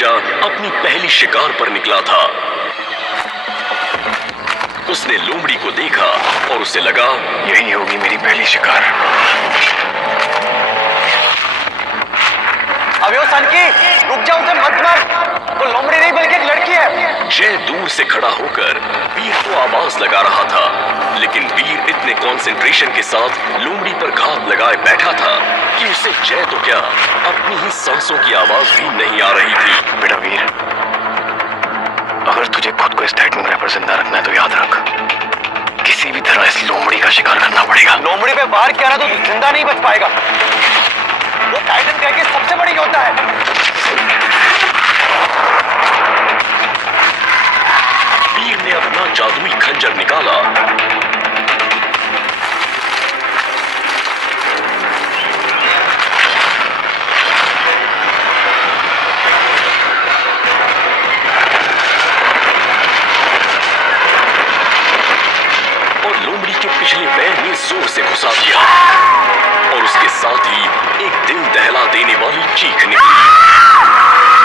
बच्चा अपनी पहली शिकार पर निकला था। उसने लोमड़ी को देखा और उसे लगा यही होगी मेरी पहली शिकार। अबे सनकी, रुक जा, उसे मत मार, वो लोमड़ी नहीं बल्कि एक लड़की है। जय दूर से खड़ा होकर वीर को आवाज लगा रहा था, लेकिन वीर इतने कंसंट्रेशन के साथ लोमड़ी पर घात लगाए बैठा था कि उसे जय तो क्या अपनी ही सांसों की आवाज भी नहीं आ रही थी। बेटा वीर, अगर तुझे खुद को इस टाइटन ग्रैप पर जिंदा रखना है तो याद रख, किसी भी तरह इस लोमड़ी का शिकार करना पड़ेगा। लोमड़ी पे वार किया ना तो जिंदा नहीं बच पाएगा। वो टाइटन ग्रैप की सबसे बड़ी योद्धा है। वीर ने अपना जादुई खंजर निकाला और लोमड़ी के पिछले पैर में जोर से घुसा दिया और उसके साथ ही एक दिल दहला देने वाली चीख निकली।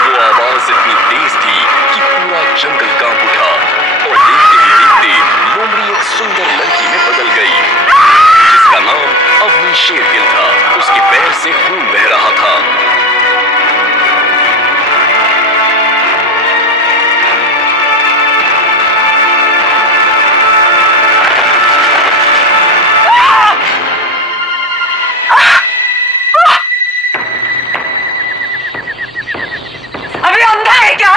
वो आवाज इतनी तेज थी कि पूरा जंगल कांप उठा और देखते ही देखते लोमड़ी एक सुंदर लड़की में बदल गई, जिसका नाम अवनी शेरगिल था। उसके पैर से खून बह रहा था। अभी अंधा है क्या?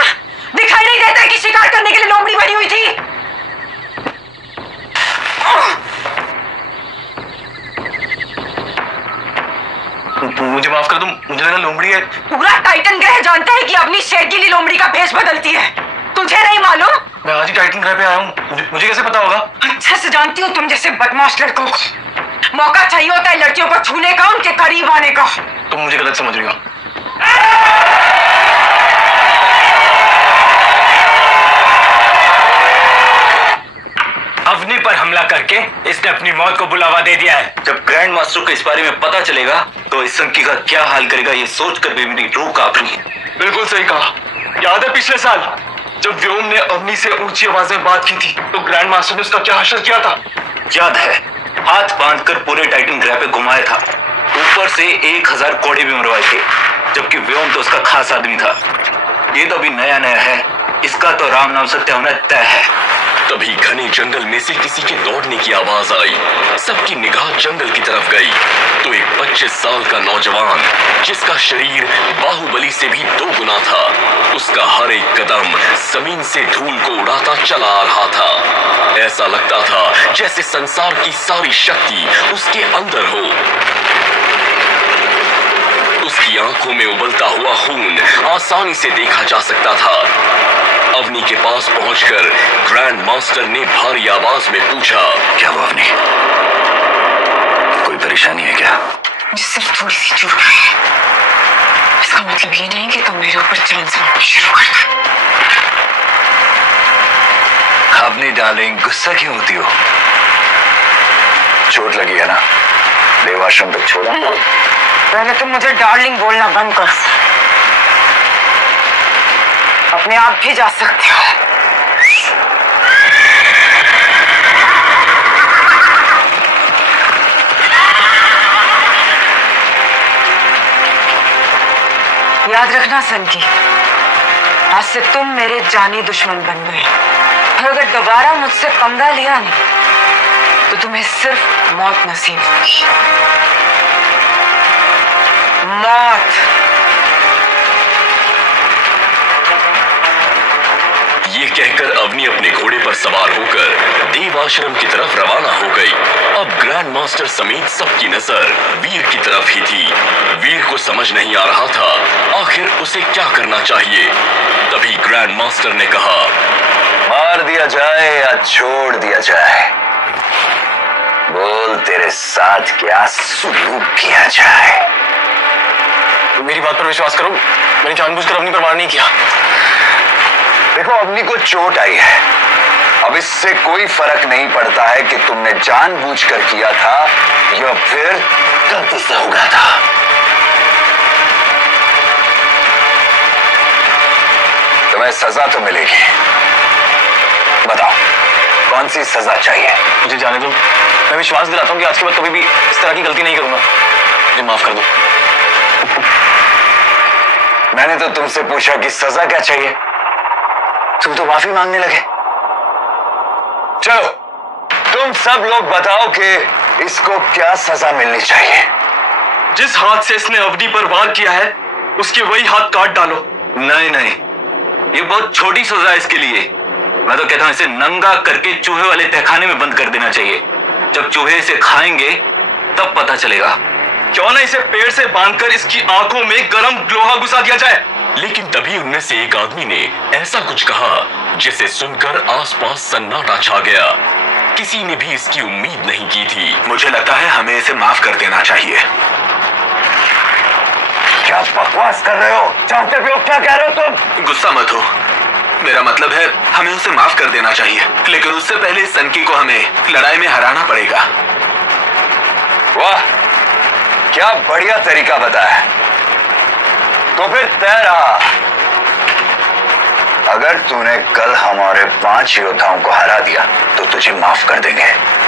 दिखाई नहीं देता कि शिकार करने के लिए लोमड़ी बनी हुई थी। मुझे माफ कर दो, मुझे लगा लोमड़ी है। पूरा टाइटन ग्रह जानता है कि अपनी शेरगिली लोमड़ी का भेष बदलती है। तुझे नहीं मालूम? मैं आज ही टाइटन ग्रह पे आया हूँ, मुझे कैसे पता होगा? अच्छे से जानती हूँ तुम जैसे बदमाश लड़कों को मौका चाहिए होता है लड़कियों को छूने का, उनके करीब आने का। तुम मुझे गलत समझ रही हो। अवनी पर हमला करके इसने अपनी मौत को बुलावा दे दिया है। जब ग्रैंड मास्टर को इस बारे में पता चलेगा तो इस संकी का क्या हाल करेगा, ये सोचकर भी मेरी रूह कांप रही है। बिल्कुल सही कहा। याद है पिछले साल जब व्योम ने अवनी से ऊंची आवाज में बात की थी तो ग्रैंड मास्टर ने उसका क्या हश्र किया था? याद है, हाथ बांधकर पूरे टाइटन ग्रह पे घुमाया था, ऊपर से 1000 कोड़े भी मरवाए थे, जबकि व्योम तो उसका खास आदमी था। ये तो अभी नया नया है, इसका तो राम नाम सत्य होना तय है। तभी घने जंगल में से किसी के दौड़ने की आवाज आई। सबकी निगाह जंगल की तरफ गई तो एक 25 साल का नौजवान, जिसका शरीर बाहुबली से भी 2 गुना था, उसका हर एक कदम जमीन से धूल को उड़ाता चला आ रहा था। ऐसा लगता था जैसे संसार की सारी शक्ति उसके अंदर हो। उसकी आंखों में उबलता हुआ खून आसानी से देखा जा सकता था। अवनी के पास पहुंचकर ग्रैंड मास्टर ने भारी आवाज में पूछा, क्या हुआ अवनी? कोई परेशानी है क्या? मुझे सिर्फ थोड़ी सी चोट है, इसका मतलब ये नहीं कि तुम मेरे ऊपर जान से मारना शुरू कर दो। आपने डार्लिंग गुस्सा क्यों होती हो? चोट लगी है ना, देवाश्रम तक छोड़ा। पहले तुम मुझे डार्लिंग बोलना बंद कर, अपने आप भी जा सकते हो। याद रखना सनकी, आज से तुम मेरे जानी दुश्मन बन गए। और अगर दोबारा मुझसे पंगा लिया ना तो तुम्हें सिर्फ मौत नसीब होगी। मौत। ये कहकर अवनी अपने घोड़े पर सवार होकर देव आश्रम की तरफ रवाना हो गई। अब ग्रैंड मास्टर समेत सबकी नजर वीर की तरफ ही थी। वीर को समझ नहीं आ रहा था आखिर उसे क्या करना चाहिए। तभी ग्रैंड मास्टर ने कहा, मार दिया जाए या छोड़ दिया जाए, बोल तेरे साथ क्या सुलूक किया जाए। तो मेरी बात पर विश्वास करो, मैंने जानबूझकर अवनी पर वार नहीं किया। देखो, अवनी को चोट आई है, अब इससे कोई फर्क नहीं पड़ता है कि तुमने जानबूझकर किया था या फिर गलती से हो गया था। तुम्हें सजा तो मिलेगी। बताओ कौन सी सजा चाहिए? मुझे जाने दो, मैं विश्वास दिलाता हूँ कि आज के बाद कभी भी इस तरह की गलती नहीं करूंगा। मुझे माफ कर दो। मैंने तो तुमसे पूछा कि सजा क्या चाहिए, तुम तो माफी मांगने लगे। चलो तुम सब लोग बताओ कि इसको क्या सजा मिलनी चाहिए। जिस हाथ से इसने अवधि पर वार किया है उसके वही हाथ काट डालो। नहीं नहीं, ये बहुत छोटी सजा है इसके लिए। मैं तो कहता हूं इसे नंगा करके चूहे वाले तहखाने में बंद कर देना चाहिए। जब चूहे इसे खाएंगे तब पता चलेगा। क्यों ना इसे पेड़ से बांधकर इसकी आंखों में गरम लोहा घुसा दिया जाए। लेकिन तभी उनमें से एक आदमी ने ऐसा कुछ कहा जिसे सुनकर आसपास सन्नाटा छा गया। किसी ने भी इसकी उम्मीद नहीं की थी। मुझे लगता है हमें इसे माफ कर देना चाहिए। क्या बकवास कर रहे हो? जानते भी हो क्या कह रहे हो तुम? गुस्सा मत हो, मेरा मतलब है हमें उसे माफ कर देना चाहिए, लेकिन उससे पहले सनकी को हमें लड़ाई में हराना पड़ेगा। वाह, क्या बढ़िया तरीका बताया। तो फिर तय रहा, अगर तूने कल हमारे 5 योद्धाओं को हरा दिया तो तुझे माफ कर देंगे,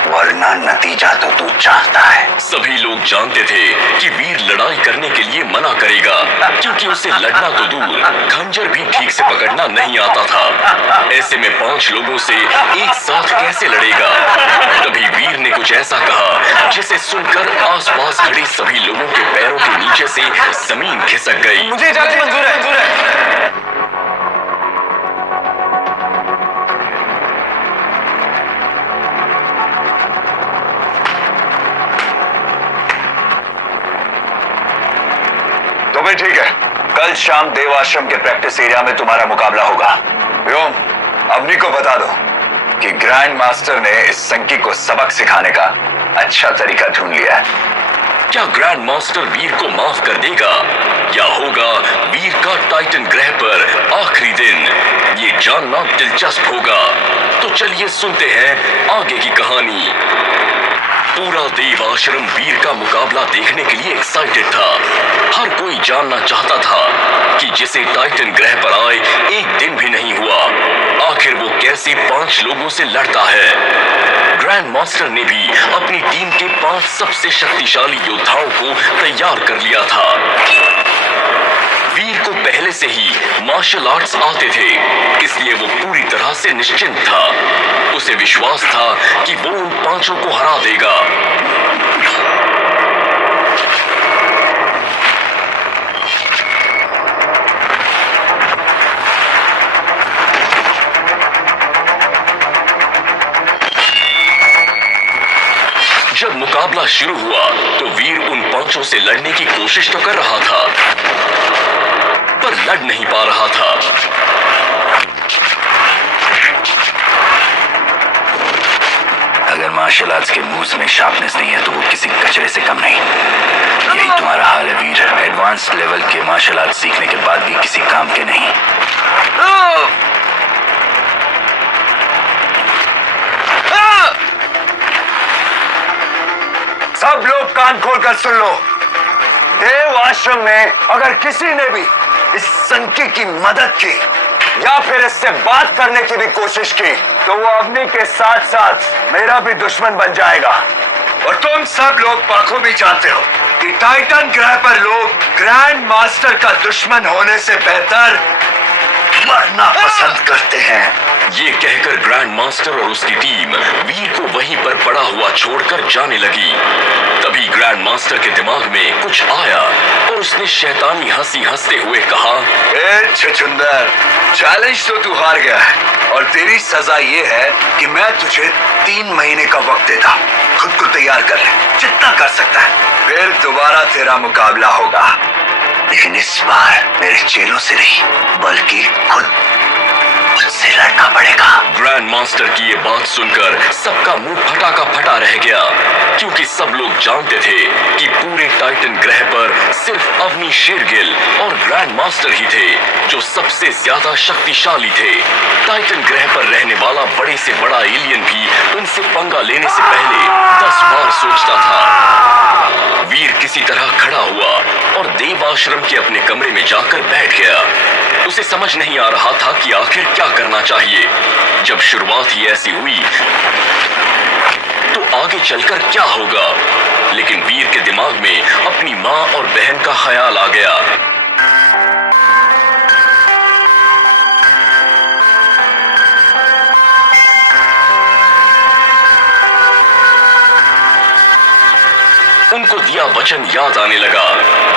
वरना नतीजा तो तू जानता है। सभी लोग जानते थे कि वीर लड़ाई करने के लिए मना करेगा, क्योंकि उसे लड़ना तो दूर खंजर भी ठीक से पकड़ना नहीं आता था। ऐसे में 5 लोगों से एक साथ कैसे लड़ेगा? तभी वीर ने कुछ ऐसा कहा जिसे सुनकर आसपास खड़े सभी लोगों के पैरों के नीचे से जमीन खिसक गई। मुझे इजाजत मंजूर है। तो फिर ठीक है, कल शाम देव आश्रम के प्रैक्टिस एरिया में तुम्हारा मुकाबला होगा। व्योम, अवनी को बता दो कि ग्रैंड मास्टर ने इस संकी को सबक सिखाने का अच्छा तरीका ढूंढ लिया है। क्या ग्रैंड मास्टर वीर को माफ कर देगा या होगा वीर का टाइटन ग्रह पर आखिरी दिन? ये जानना दिलचस्प होगा। तो चलिए सुनते हैं आगे की कहानी। पूरा देव आश्रम वीर का मुकाबला देखने के लिए एक्साइटेड था। हर कोई जानना चाहता था कि जिसे टाइटन ग्रह पर आए 1 दिन भी नहीं हुआ, आखिर वो कैसे 5 लोगों से लड़ता है। ग्रैंड मास्टर ने भी अपनी टीम के 5 सबसे शक्तिशाली योद्धाओं को तैयार कर लिया था। वीर को पहले से ही मार्शल आर्ट्स आते थे, इसलिए वो पूरी तरह से निश्चिंत था। उसे विश्वास था कि वो उन 5 को हरा देगा। जब मुकाबला शुरू हुआ तो वीर उन 5 से लड़ने की कोशिश तो कर रहा था, पर लड़ नहीं पा रहा था। अगर मार्शल आर्ट्स के मूव्स में शार्पनेस नहीं है तो वो किसी कचरे से कम नहीं। यही तुम्हारा हाल है वीर। एडवांस लेवल के मार्शल आर्ट्स सीखने के बाद भी किसी काम के नहीं। सब लोग कान खोलकर सुन लो। देव आश्रम में अगर किसी ने भी इस संकी की मदद की या फिर इससे बात करने की भी कोशिश की तो वो अवनी के साथ साथ मेरा भी दुश्मन बन जाएगा। और तुम सब लोग बखूबी जानते हो कि टाइटन ग्रह पर लोग ग्रैंड मास्टर का दुश्मन होने से बेहतर मरना पसंद करते हैं। ये कहकर ग्रैंड मास्टर और उसकी टीम वीर को वहीं पर पड़ा हुआ छोड़कर जाने लगी। तभी ग्रैंड मास्टर के दिमाग में कुछ आया और उसने शैतानी हंसी हंसते हुए कहा, ए छछुंदर, चैलेंज तो तू हार गया है और तेरी सजा ये है कि मैं तुझे 3 महीने का वक्त देता। खुद को तैयार कर ले, जितना कर सकता है, फिर दोबारा तेरा मुकाबला होगा। लेकिन इस बार मेरे चेलों से नहीं बल्कि खुद मुझसे लड़ना पड़ेगा। ग्रैंड मास्टर की ये बात सुनकर सबका मुंह फटा का फटा रह गया, क्योंकि सब लोग जानते थे कि पूरे टाइटन ग्रह पर सिर्फ अवनी शेरगिल और ग्रैंड मास्टर ही थे जो सबसे उससे ज्यादा शक्तिशाली थे। टाइटन ग्रह पर रहने वाला बड़े से बड़ा एलियन भी उनसे पंगा लेने से पहले 10 बार सोचता था। वीर किसी तरह खड़ा हुआ और देव आश्रम के अपने कमरे में जाकर बैठ गया। उसे समझ नहीं आ रहा था कि आखिर क्या करना चाहिए। जब शुरुआत ही ऐसी हुई तो आगे चलकर क्या होगा, लेकिन वीर के दिमाग में अपनी माँ और बहन का ख्याल आ गया। उनको दिया वचन याद आने लगा,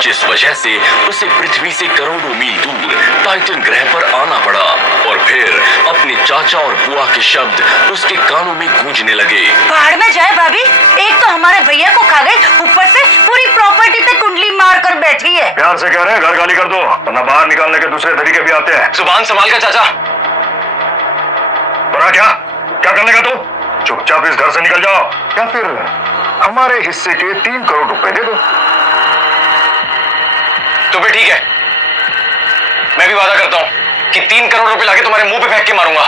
जिस वजह से उसे पृथ्वी से करोड़ों मील दूर टाइटन ग्रह पर आना पड़ा। और फिर अपने चाचा और बुआ के शब्द उसके कानों में गूंजने लगे। पहाड़ में जाए भाभी, एक तो हमारे भैया को खा गई, ऊपर से पूरी प्रॉपर्टी पे कुंडली मार कर बैठी है। प्यार से कह रहे हैं घर खाली कर दो, वरना बाहर निकालने के दूसरे तरीके भी आते हैं। जुबान संभाल कर चाचा। बड़ा क्या करने का तू? चुपचाप इस घर से निकल जाओ, या फिर हमारे हिस्से के 3 करोड़ रुपए दे दो। तो फिर ठीक है, मैं भी वादा करता हूँ कि 3 करोड़ रुपए लाके तुम्हारे मुंह पे फेंक के मारूंगा।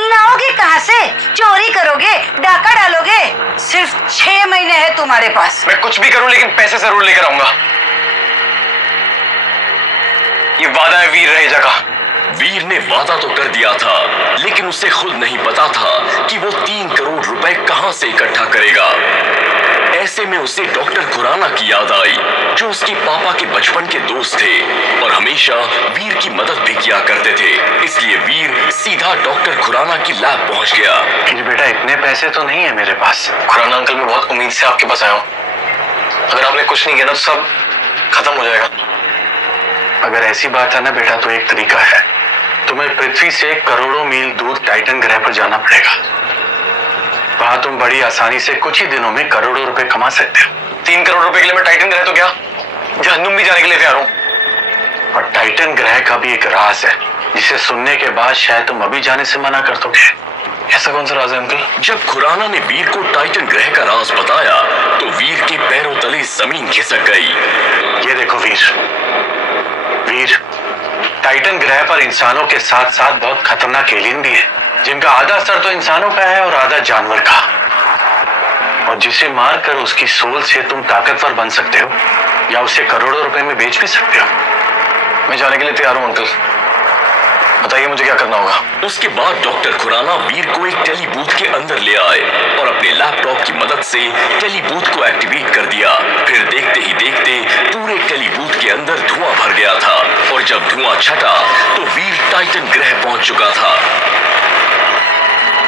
लाओगे कहाँ से? चोरी करोगे, डाका डालोगे? सिर्फ 6 महीने है तुम्हारे पास। मैं कुछ भी करूं लेकिन पैसे जरूर लेकर आऊंगा। ये वादा है वीर रहेजा का। वीर ने वादा तो कर दिया था, लेकिन उसे खुद नहीं पता था कि वो 3 करोड़ रुपए कहां से इकट्ठा करेगा। ऐसे में उसे डॉक्टर खुराना की याद आई, जो उसके पापा के बचपन के दोस्त थे और हमेशा वीर की मदद भी किया करते थे। इसलिए वीर सीधा डॉक्टर खुराना की लैब पहुंच गया। जी बेटा, इतने पैसे तो नहीं है मेरे पास। खुराना अंकल, मैं बहुत उम्मीद से आपके पास आया हूँ। अगर आपने कुछ नहीं किया ना तो सब खत्म हो जाएगा। अगर ऐसी बात है ना बेटा, तो एक तरीका है, तुम्हें पृथ्वी से करोड़ों मील दूर टाइटन ग्रह पर जाना पड़ेगा। वहां तुम बड़ी आसानी से कुछ ही दिनों में करोड़ों रुपए कमा सकते हो। 3 करोड़ रुपए के लिए मैं टाइटन ग्रह तो क्या, जहन्नुम भी जाने के लिए तैयार हूं। और टाइटन ग्रह का भी एक राज है, जिसे सुनने के बाद शायद तुम अभी जाने से मना कर दोगे। ऐसा कौन सा राज है अंकल? जब खुराना ने वीर को टाइटन ग्रह का राज बताया तो वीर के पैरों तले जमीन खिसक गई। ये देखो वीर, टाइटन ग्रह पर इंसानों के साथ साथ बहुत खतरनाक एलियन भी है, जिनका आधा सर तो इंसानों का है और आधा जानवर का, और जिसे मारकर उसकी सोल से तुम ताकतवर बन सकते हो या उसे करोड़ों रुपए में बेच भी सकते हो। मैं जाने के लिए तैयार हूं अंकल, बताइए मुझे क्या करना होगा। उसके बाद डॉक्टर खुराना वीर को एक टेलीबूथ के अंदर ले आए और अपने लैपटॉप की मदद से टेलीबूथ को एक्टिवेट कर दिया। फिर देखते ही देखते पूरे टेलीबूथ के अंदर धुआं भर गया था, और जब धुआं छटा तो वीर टाइटन ग्रह पहुंच चुका था।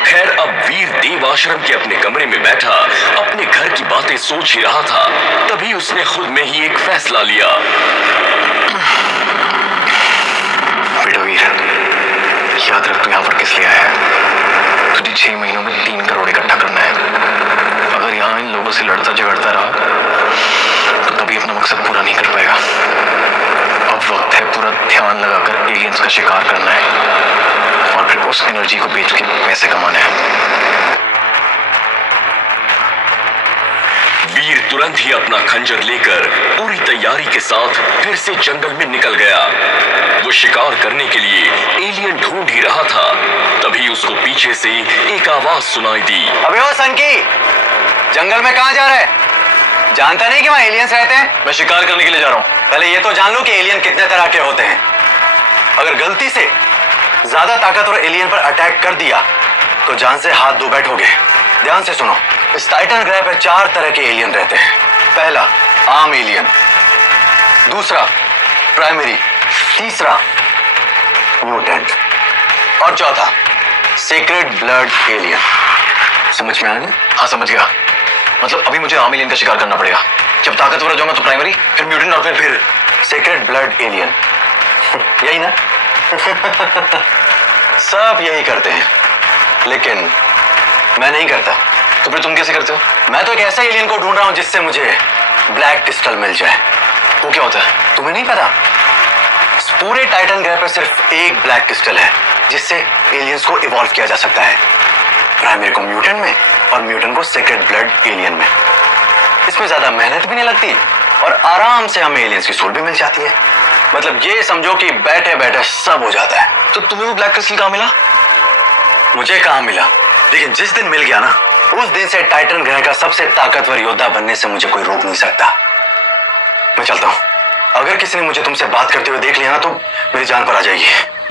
खैर, अब वीर देव आश्रम के अपने कमरे में बैठा अपने घर की बातें सोच ही रहा था, तभी उसने खुद में ही एक फैसला लिया। बेटा वीर, याद रख तू यहाँ पर किस लिए आया है। तुझे 6 महीनों में 3 करोड़ इकट्ठा करना है। अगर यहाँ इन लोगों से लड़ता झगड़ता रहा तो कभी अपना मकसद पूरा नहीं कर पाएगा। अब वक्त है पूरा ध्यान लगाकर एलियंस का शिकार करना है और फिर उस एनर्जी को बेच के पैसे कमाने हैं। वीर तुरंत ही अपना खंजर लेकर पूरी तैयारी के साथ फिर से जंगल में निकल गया। वो शिकार करने के लिए एलियन ढूंढ ही रहा था, तभी उसको पीछे से एक आवाज सुनाई दी। अबे ओ सनकी, जंगल में कहाँ जा रहा है? जानता नहीं कि वहाँ एलियंस रहते हैं? मैं शिकार करने के लिए जा रहा हूँ। पहले ये तो जान लो कि एलियन कितने तरह के होते हैं। अगर गलती से ज्यादा ताकतवर एलियन पर अटैक कर दिया तो जान से हाथ धो बैठोगे। ध्यान से सुनो, इस टाइटन ग्रह पर 4 तरह के एलियन रहते हैं। पहला आम एलियन, दूसरा प्राइमरी, तीसरा म्यूटेंट और चौथा सेक्रेड ब्लड एलियन। समझ में आ गया? हाँ समझ गया। मतलब अभी मुझे आम एलियन का शिकार करना पड़ेगा। जब ताकतवर हो जाऊंगा तो प्राइमरी, फिर म्यूटेंट और फिर सेक्रेड ब्लड एलियन। यही ना? सब यही करते हैं, लेकिन मैं नहीं करता। तो फिर तुम कैसे करते हो? मैं तो एक ऐसा एलियन को ढूंढ रहा हूं जिससे मुझे ब्लैक क्रिस्टल मिल जाए। वो क्या होता है तुम्हें नहीं पता? इस पूरे टाइटन ग्रह पर सिर्फ एक ब्लैक क्रिस्टल है जिससे एलियंस को इवॉल्व किया जा सकता है। प्राइमरी को म्यूटेंट में और म्यूटेंट को सेक्रेड ब्लड एलियन में। इसमें ज्यादा मेहनत भी नहीं लगती और आराम से हमें एलियंस की सोल भी मिल जाती है। मतलब ये समझो कि बैठे बैठे सब हो जाता है। तो तुम्हें वो ब्लैक क्रिस्टल कहाँ मिला? मुझे कहाँ मिला, लेकिन जिस दिन मिल गया ना, उस दिन से टाइटन ग्रह का सबसे ताकतवर योद्धा बनने से मुझे कोई रोक नहीं सकता। मैं चलता हूँ। अगर किसी ने मुझे तुमसे बात करते हुए देख लिया ना तो मेरी जान पर आ जाएगी।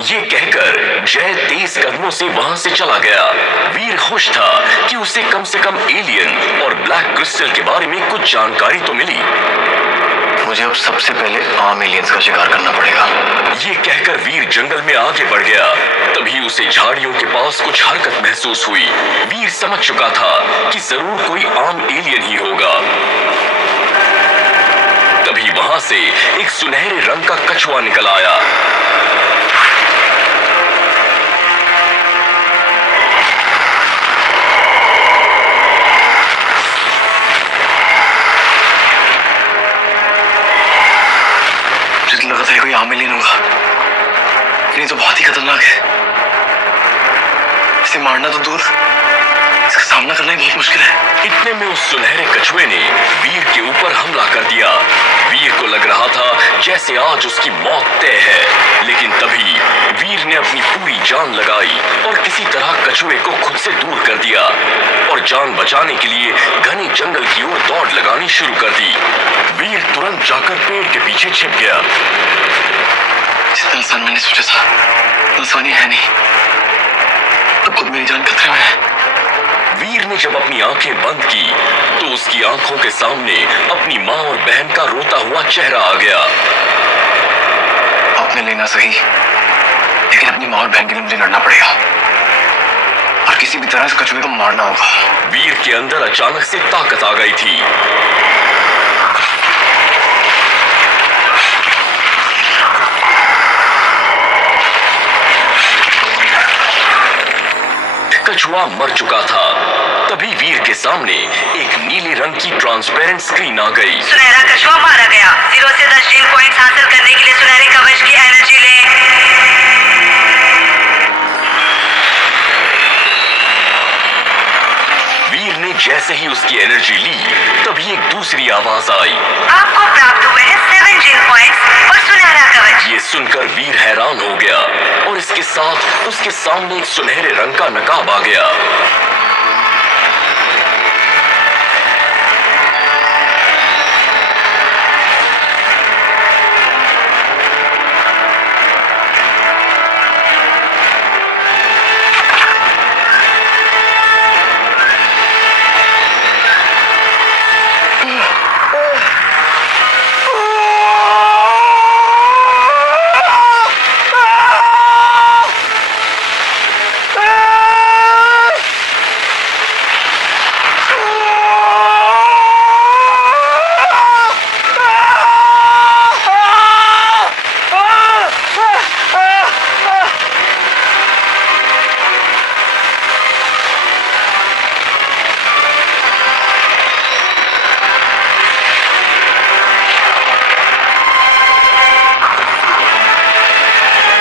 ये कहकर जय तेज कदमों से वहां से चला गया। वीर खुश था कि उसे कम से कम एलियन और ब्लैक क्रिस्टल के बारे में कुछ जानकारी तो मिली। मुझे अब सबसे पहले आम एलियंस का शिकार करना पड़ेगा। ये कहकर वीर जंगल में आगे बढ़ गया। तभी उसे झाड़ियों के पास कुछ हरकत महसूस हुई। वीर समझ चुका था कि जरूर कोई आम एलियन ही होगा। तभी वहां से एक सुनहरे रंग का कछुआ निकल आया। मुझे लगा था कोई आम एलियन होगा, लेकिन तो बहुत ही खतरनाक है। इसे मारना तो दूर, इसका सामना करना ही बहुत मुश्किल है। इतने में उस सुनहरे कछुए ने वीर के ऊपर हमला कर दिया। वीर को लग रहा था जैसे आज उसकी मौत तय है, लेकिन तभी वीर ने अपनी पूरी जान लगाई और किसी तरह कछुए को खुद से दूर कर दिया और जान बचाने के लिए घने जंगल की ओर दौड़ लगानी शुरू कर दी। वीर तुरंत जाकर पेड़ के पीछे छिप गया। जितना आसान मैंने सोचा था, आसानी है नहीं। अब खुद मेरी जान खतरे में है। वीर ने जब अपनी आंखें बंद की तो उसकी आंखों के सामने अपनी माँ और बहन का रोता हुआ चेहरा आ गया। अपने लेना सही, लेकिन अपनी माँ और बहन के लिए मुझे लड़ना पड़ेगा और किसी भी तरह इस कछुए को मारना होगा। वीर के अंदर अचानक से ताकत आ गई थी। कछुआ मर चुका था। तभी वीर के सामने एक नीले रंग की ट्रांसपेरेंट स्क्रीन आ गई। सुनहरा कछुआ मारा गया। 0 से 10 जीन पॉइंट्स हासिल करने के लिए सुनहरे कवच की एनर्जी लें। वीर ने जैसे ही उसकी एनर्जी ली तभी एक दूसरी आवाज आई। आपको प्राप्त हुए हैं 7 जीन पॉइंट्स और सुनहरा कवच। ये सुनकर वीर हैरान हो गया और इसके साथ उसके सामने एक सुनहरे रंग का नकाब आ गया।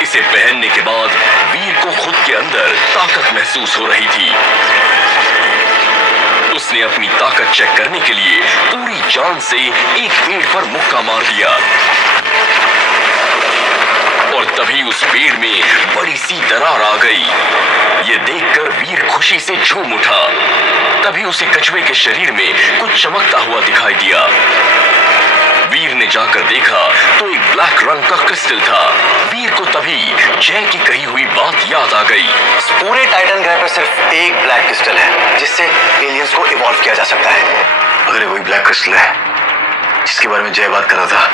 इसे पहनने के बाद वीर को खुद के अंदर ताकत महसूस हो रही थी। उसने अपनी ताकत चेक करने के लिए पूरी जान से एक पेड़ पर मुक्का मार दिया और तभी उस पेड़ में बड़ी सी दरार आ गई। ये देखकर वीर खुशी से झूम उठा। तभी उसे कछुए के शरीर में कुछ चमकता हुआ दिखाई दिया। वीर ने जाकर देखा तो एक ब्लैक रंग का क्रिस्टल था। वीर को तभी जय की कही हुई बात याद आ गई। पूरे टाइटन ग्रह पर सिर्फ एक ब्लैक क्रिस्टल है जिससे एलियंस को इवॉल्व किया जा सकता है। अगर ये वही ब्लैक क्रिस्टल है जिसके बारे में जय बात कर रहा था,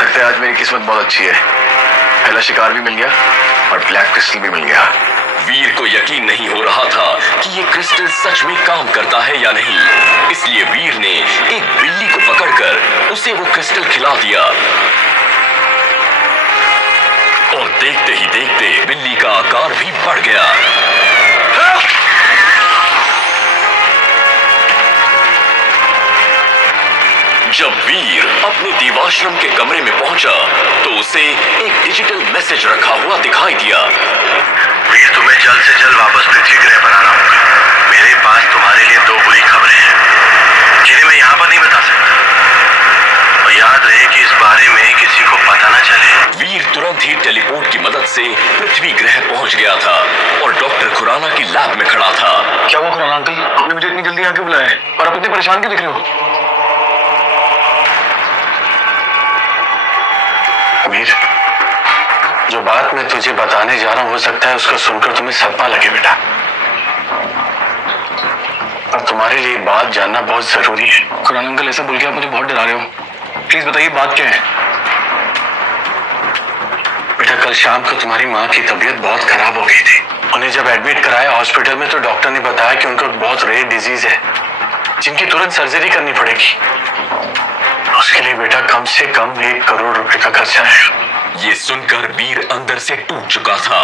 लगता है आज मेरी किस्मत बहुत अच्छी है। पहला शिकार भी मिल गया और ब्लैक क्रिस्टल भी मिल गया। वीर को यकीन नहीं हो रहा था कि ये क्रिस्टल सच में काम करता है या नहीं, इसलिए वीर ने एक बिल्ली को पकड़कर उसे वो क्रिस्टल खिला दिया और देखते ही देखते बिल्ली का आकार भी बढ़ गया। जब वीर अपने देवाश्रम के कमरे में पहुंचा तो उसे एक डिजिटल मैसेज रखा हुआ दिखाई दिया। वीर, तुम्हें जल्द से जल्द वापस पृथ्वी ग्रह पर आना होगा। मेरे पास तुम्हारे लिए 2 बुरी खबरें हैं जिन्हें मैं यहाँ पर नहीं बता सकता। और याद याद रहे कि इस बारे में किसी को पता न चले। वीर तुरंत ही टेलीपोर्ट की मदद से पृथ्वी ग्रह पहुंच गया था और डॉक्टर खुराना की लैब में खड़ा था। क्या हुआ खुराना अंकल, आपने मुझे इतनी जल्दी आके बुलाया है और आप इतने परेशान क्यों दिख रहे हो? वीर, जो बात मैं तुझे बताने जा रहा हूं, हो सकता है उसको सुनकर तुम्हें सदमा लगे बेटा, और तुम्हारे लिए बात जानना बहुत जरूरी है। खुराना अंकल, ऐसा बोल के आप मुझे बहुत डरा रहे हो, प्लीज बताइए बात क्या है। बेटा, कल शाम को तुम्हारी माँ की तबीयत बहुत खराब हो गई थी। उन्हें जब एडमिट कराया हॉस्पिटल में तो डॉक्टर ने बताया कि उनको बहुत रेयर डिजीज है जिनकी तुरंत सर्जरी करनी पड़ेगी। उसके लिए बेटा कम से कम 1 करोड़ रुपए का खर्चा है। ये सुनकर वीर अंदर से टूट चुका था।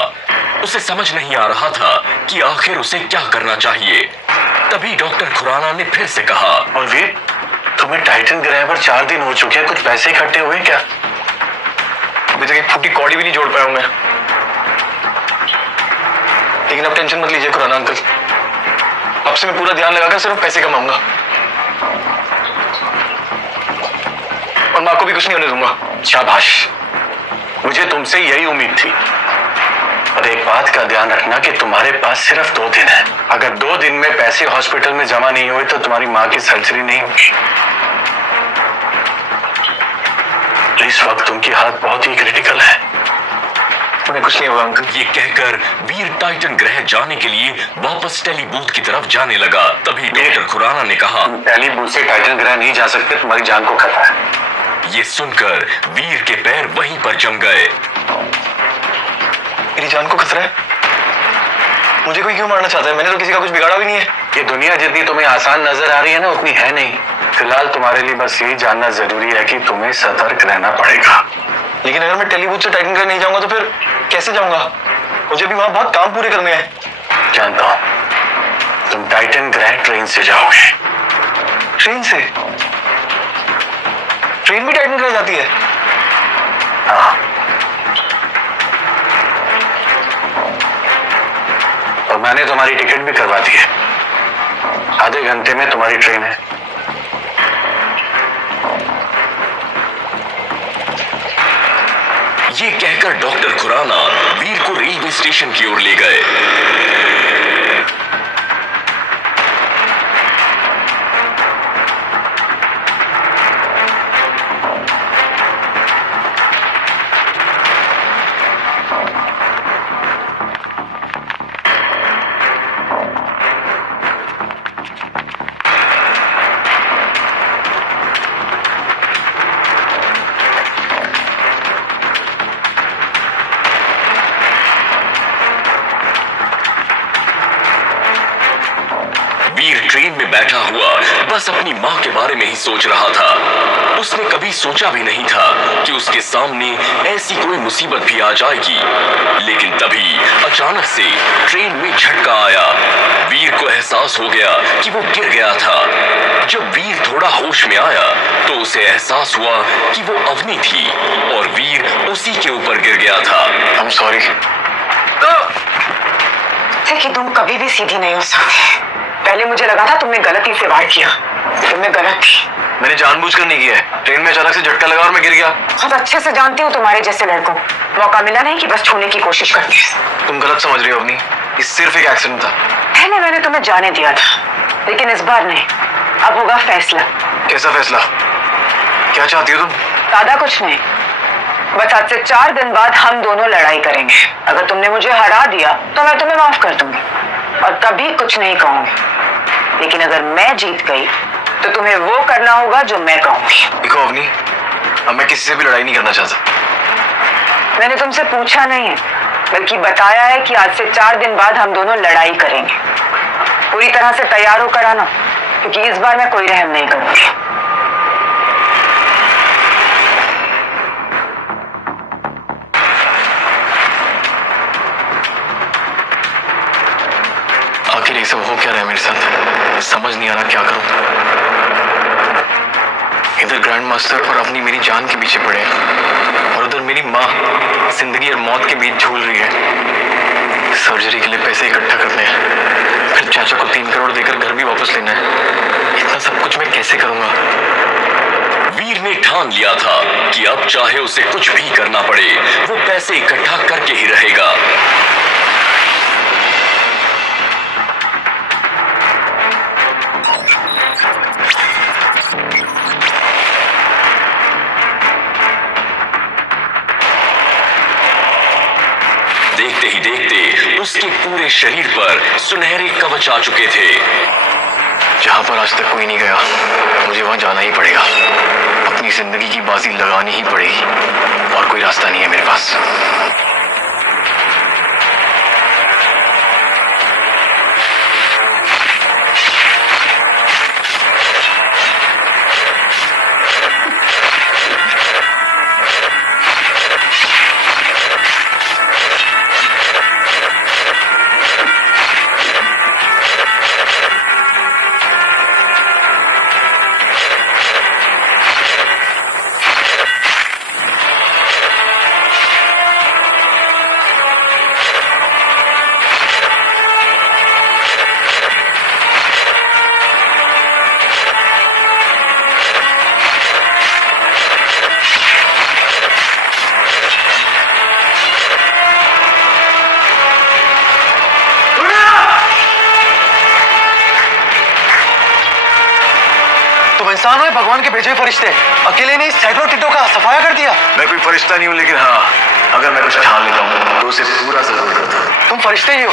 उसे समझ नहीं आ रहा था कि आखिर उसे क्या करना चाहिए। तभी डॉक्टर खुराना ने फिर से कहा, और वीर, तुम्हें टाइटन ग्रह पर 4 दिन हो चुके हैं, कुछ पैसे इकट्ठे हुए क्या? अभी तक एक फूटी कौड़ी भी नहीं जोड़ पाया हूं मैं। लेकिन अब टेंशन मत लीजिए खुराना अंकल, अब से मैं पूरा ध्यान लगाकर सिर्फ पैसे कमाऊंगा और माँ को भी कुछ नहीं होने दूंगा। शाबाश, मुझे तुमसे यही उम्मीद थी। और एक बात का ध्यान रखना कि तुम्हारे पास सिर्फ 2 दिन है। अगर 2 दिन में पैसे हॉस्पिटल में जमा नहीं हुए तो तुम्हारी माँ की सर्जरी नहीं होगी। इस वक्त उनकी हालत बहुत ही क्रिटिकल है। उन्हें कुछ नहीं होगा अंकल। ये कहकर वीर टाइटन ग्रह जाने के लिए वापस टेलीबूथ की तरफ जाने लगा। तभी डॉक्टर खुराना ने कहा, टेलीबूथ से टाइटन ग्रह नहीं जा सकते, तुम्हारी जान को खतरा है। ये सुनकर वीर के पैर वहीं पर जम गए। मेरी जान को खतरा है? मुझे कोई क्यों मारना चाहता है? मैंने तो किसी का कुछ बिगाड़ा भी नहीं है। ये दुनिया जितनी तुम्हें आसान नजर आ रही है ना, उतनी है नहीं। फिलहाल तुम्हारे लिए बस यही जानना जरूरी है कि तुम्हें सतर्क रहना पड़ेगा। लेकिन अगर मैं टेलीबूथ से टाइटन ग्रह नहीं जाऊंगा तो फिर कैसे जाऊंगा? मुझे भी वहां बहुत काम पूरे करने हैं। जानता हूं, तुम टाइटन ग्रह ट्रेन से जाओगे। ट्रेन से? ट्रेन भी टाइटन ग्रह जाती है? हाँ। और मैंने तुम्हारी टिकट भी करवा दी है। आधे घंटे में तुम्हारी ट्रेन है। ये कहकर डॉक्टर खुराना वीर को रेलवे स्टेशन की ओर ले गए। वीर ट्रेन में बैठा हुआ बस अपनी माँ के बारे में ही सोच रहा था। उसने कभी सोचा भी नहीं था कि उसके सामने ऐसी कोई मुसीबत भी आ जाएगी। लेकिन तभी अचानक से ट्रेन में झटका आया। वीर को एहसास हो गया कि वो गिर गया था। जब वीर थोड़ा होश में आया तो उसे एहसास हुआ कि वो अवनी थी और वीर उसी के ऊपर गिर गया था। I'm sorry। कि तुम कभी भी सीधी नहीं हो सकते। पहले मुझे लगा था तुमने गलती से वार किया, तुमने गलत थी। मैंने जानबूझकर नहीं किया है। ट्रेन में अचानक से झटका लगा और मैं गिर गया। बहुत अच्छे से जानती हूँ तुम्हारे जैसे लड़कों मौका मिला नहीं कि बस छूने की कोशिश करते हैं। तुम गलत समझ रही हो अवनी, ये सिर्फ एक एक्सीडेंट था। पहले मैंने तुम्हें जाने दिया था, लेकिन इस बार नहीं। अब होगा फैसला। कैसा फैसला? क्या चाहती हो तुम? ज्यादा कुछ नहीं, बस आज से 4 दिन बाद हम दोनों लड़ाई करेंगे। अगर तुमने मुझे हरा दिया तो मैं तुम्हें माफ कर दूंगी और कभी कुछ नहीं कहूंगी। लेकिन अगर मैं जीत गई तो तुम्हें वो करना होगा जो मैं कहूंगी। देखो अवनी, अब मैं किसी से भी लड़ाई नहीं करना चाहता। मैंने तुमसे पूछा नहीं है, बल्कि बताया है कि आज से 4 दिन बाद हम दोनों लड़ाई करेंगे। पूरी तरह से तैयार होकर आना, क्योंकि इस बार मैं कोई रहम नहीं करूंगी। आखिर ये सब हो क्या रहा है मेरे साथ? समझ नहीं आ रहा क्या करूं। इधर ग्रैंड मास्टर और अपनी मेरी जान के पीछे पड़े हैं और उधर मेरी माँ जिंदगी और मौत के बीच झूल रही है। सर्जरी के लिए पैसे इकट्ठा करने हैं, फिर चाचा को 3 करोड़ देकर घर भी वापस लेना है। इतना सब कुछ मैं कैसे करूंगा? वीर ने ठान लिया था कि अब चाहे उसे कुछ भी करना पड़े, वो पैसे इकट्ठा करके ही रहेगा। देखते ही देखते उसके पूरे शरीर पर सुनहरे कवच आ चुके थे। जहां पर आज तक कोई नहीं गया, मुझे वहां जाना ही पड़ेगा। अपनी जिंदगी की बाजी लगानी ही पड़ेगी, और कोई रास्ता नहीं है मेरे पास। इंसान हो भगवान के भेजे फरिश्ते, अकेले ने इस सैकड़ों टिड्डों का सफाया कर दिया। मैं कोई फरिश्ता नहीं हूँ, लेकिन हाँ, अगर मैं कुछ ठान लेता हूँ तो उसे पूरा जरूर करता हूँ। तुम फरिश्ते ही हो,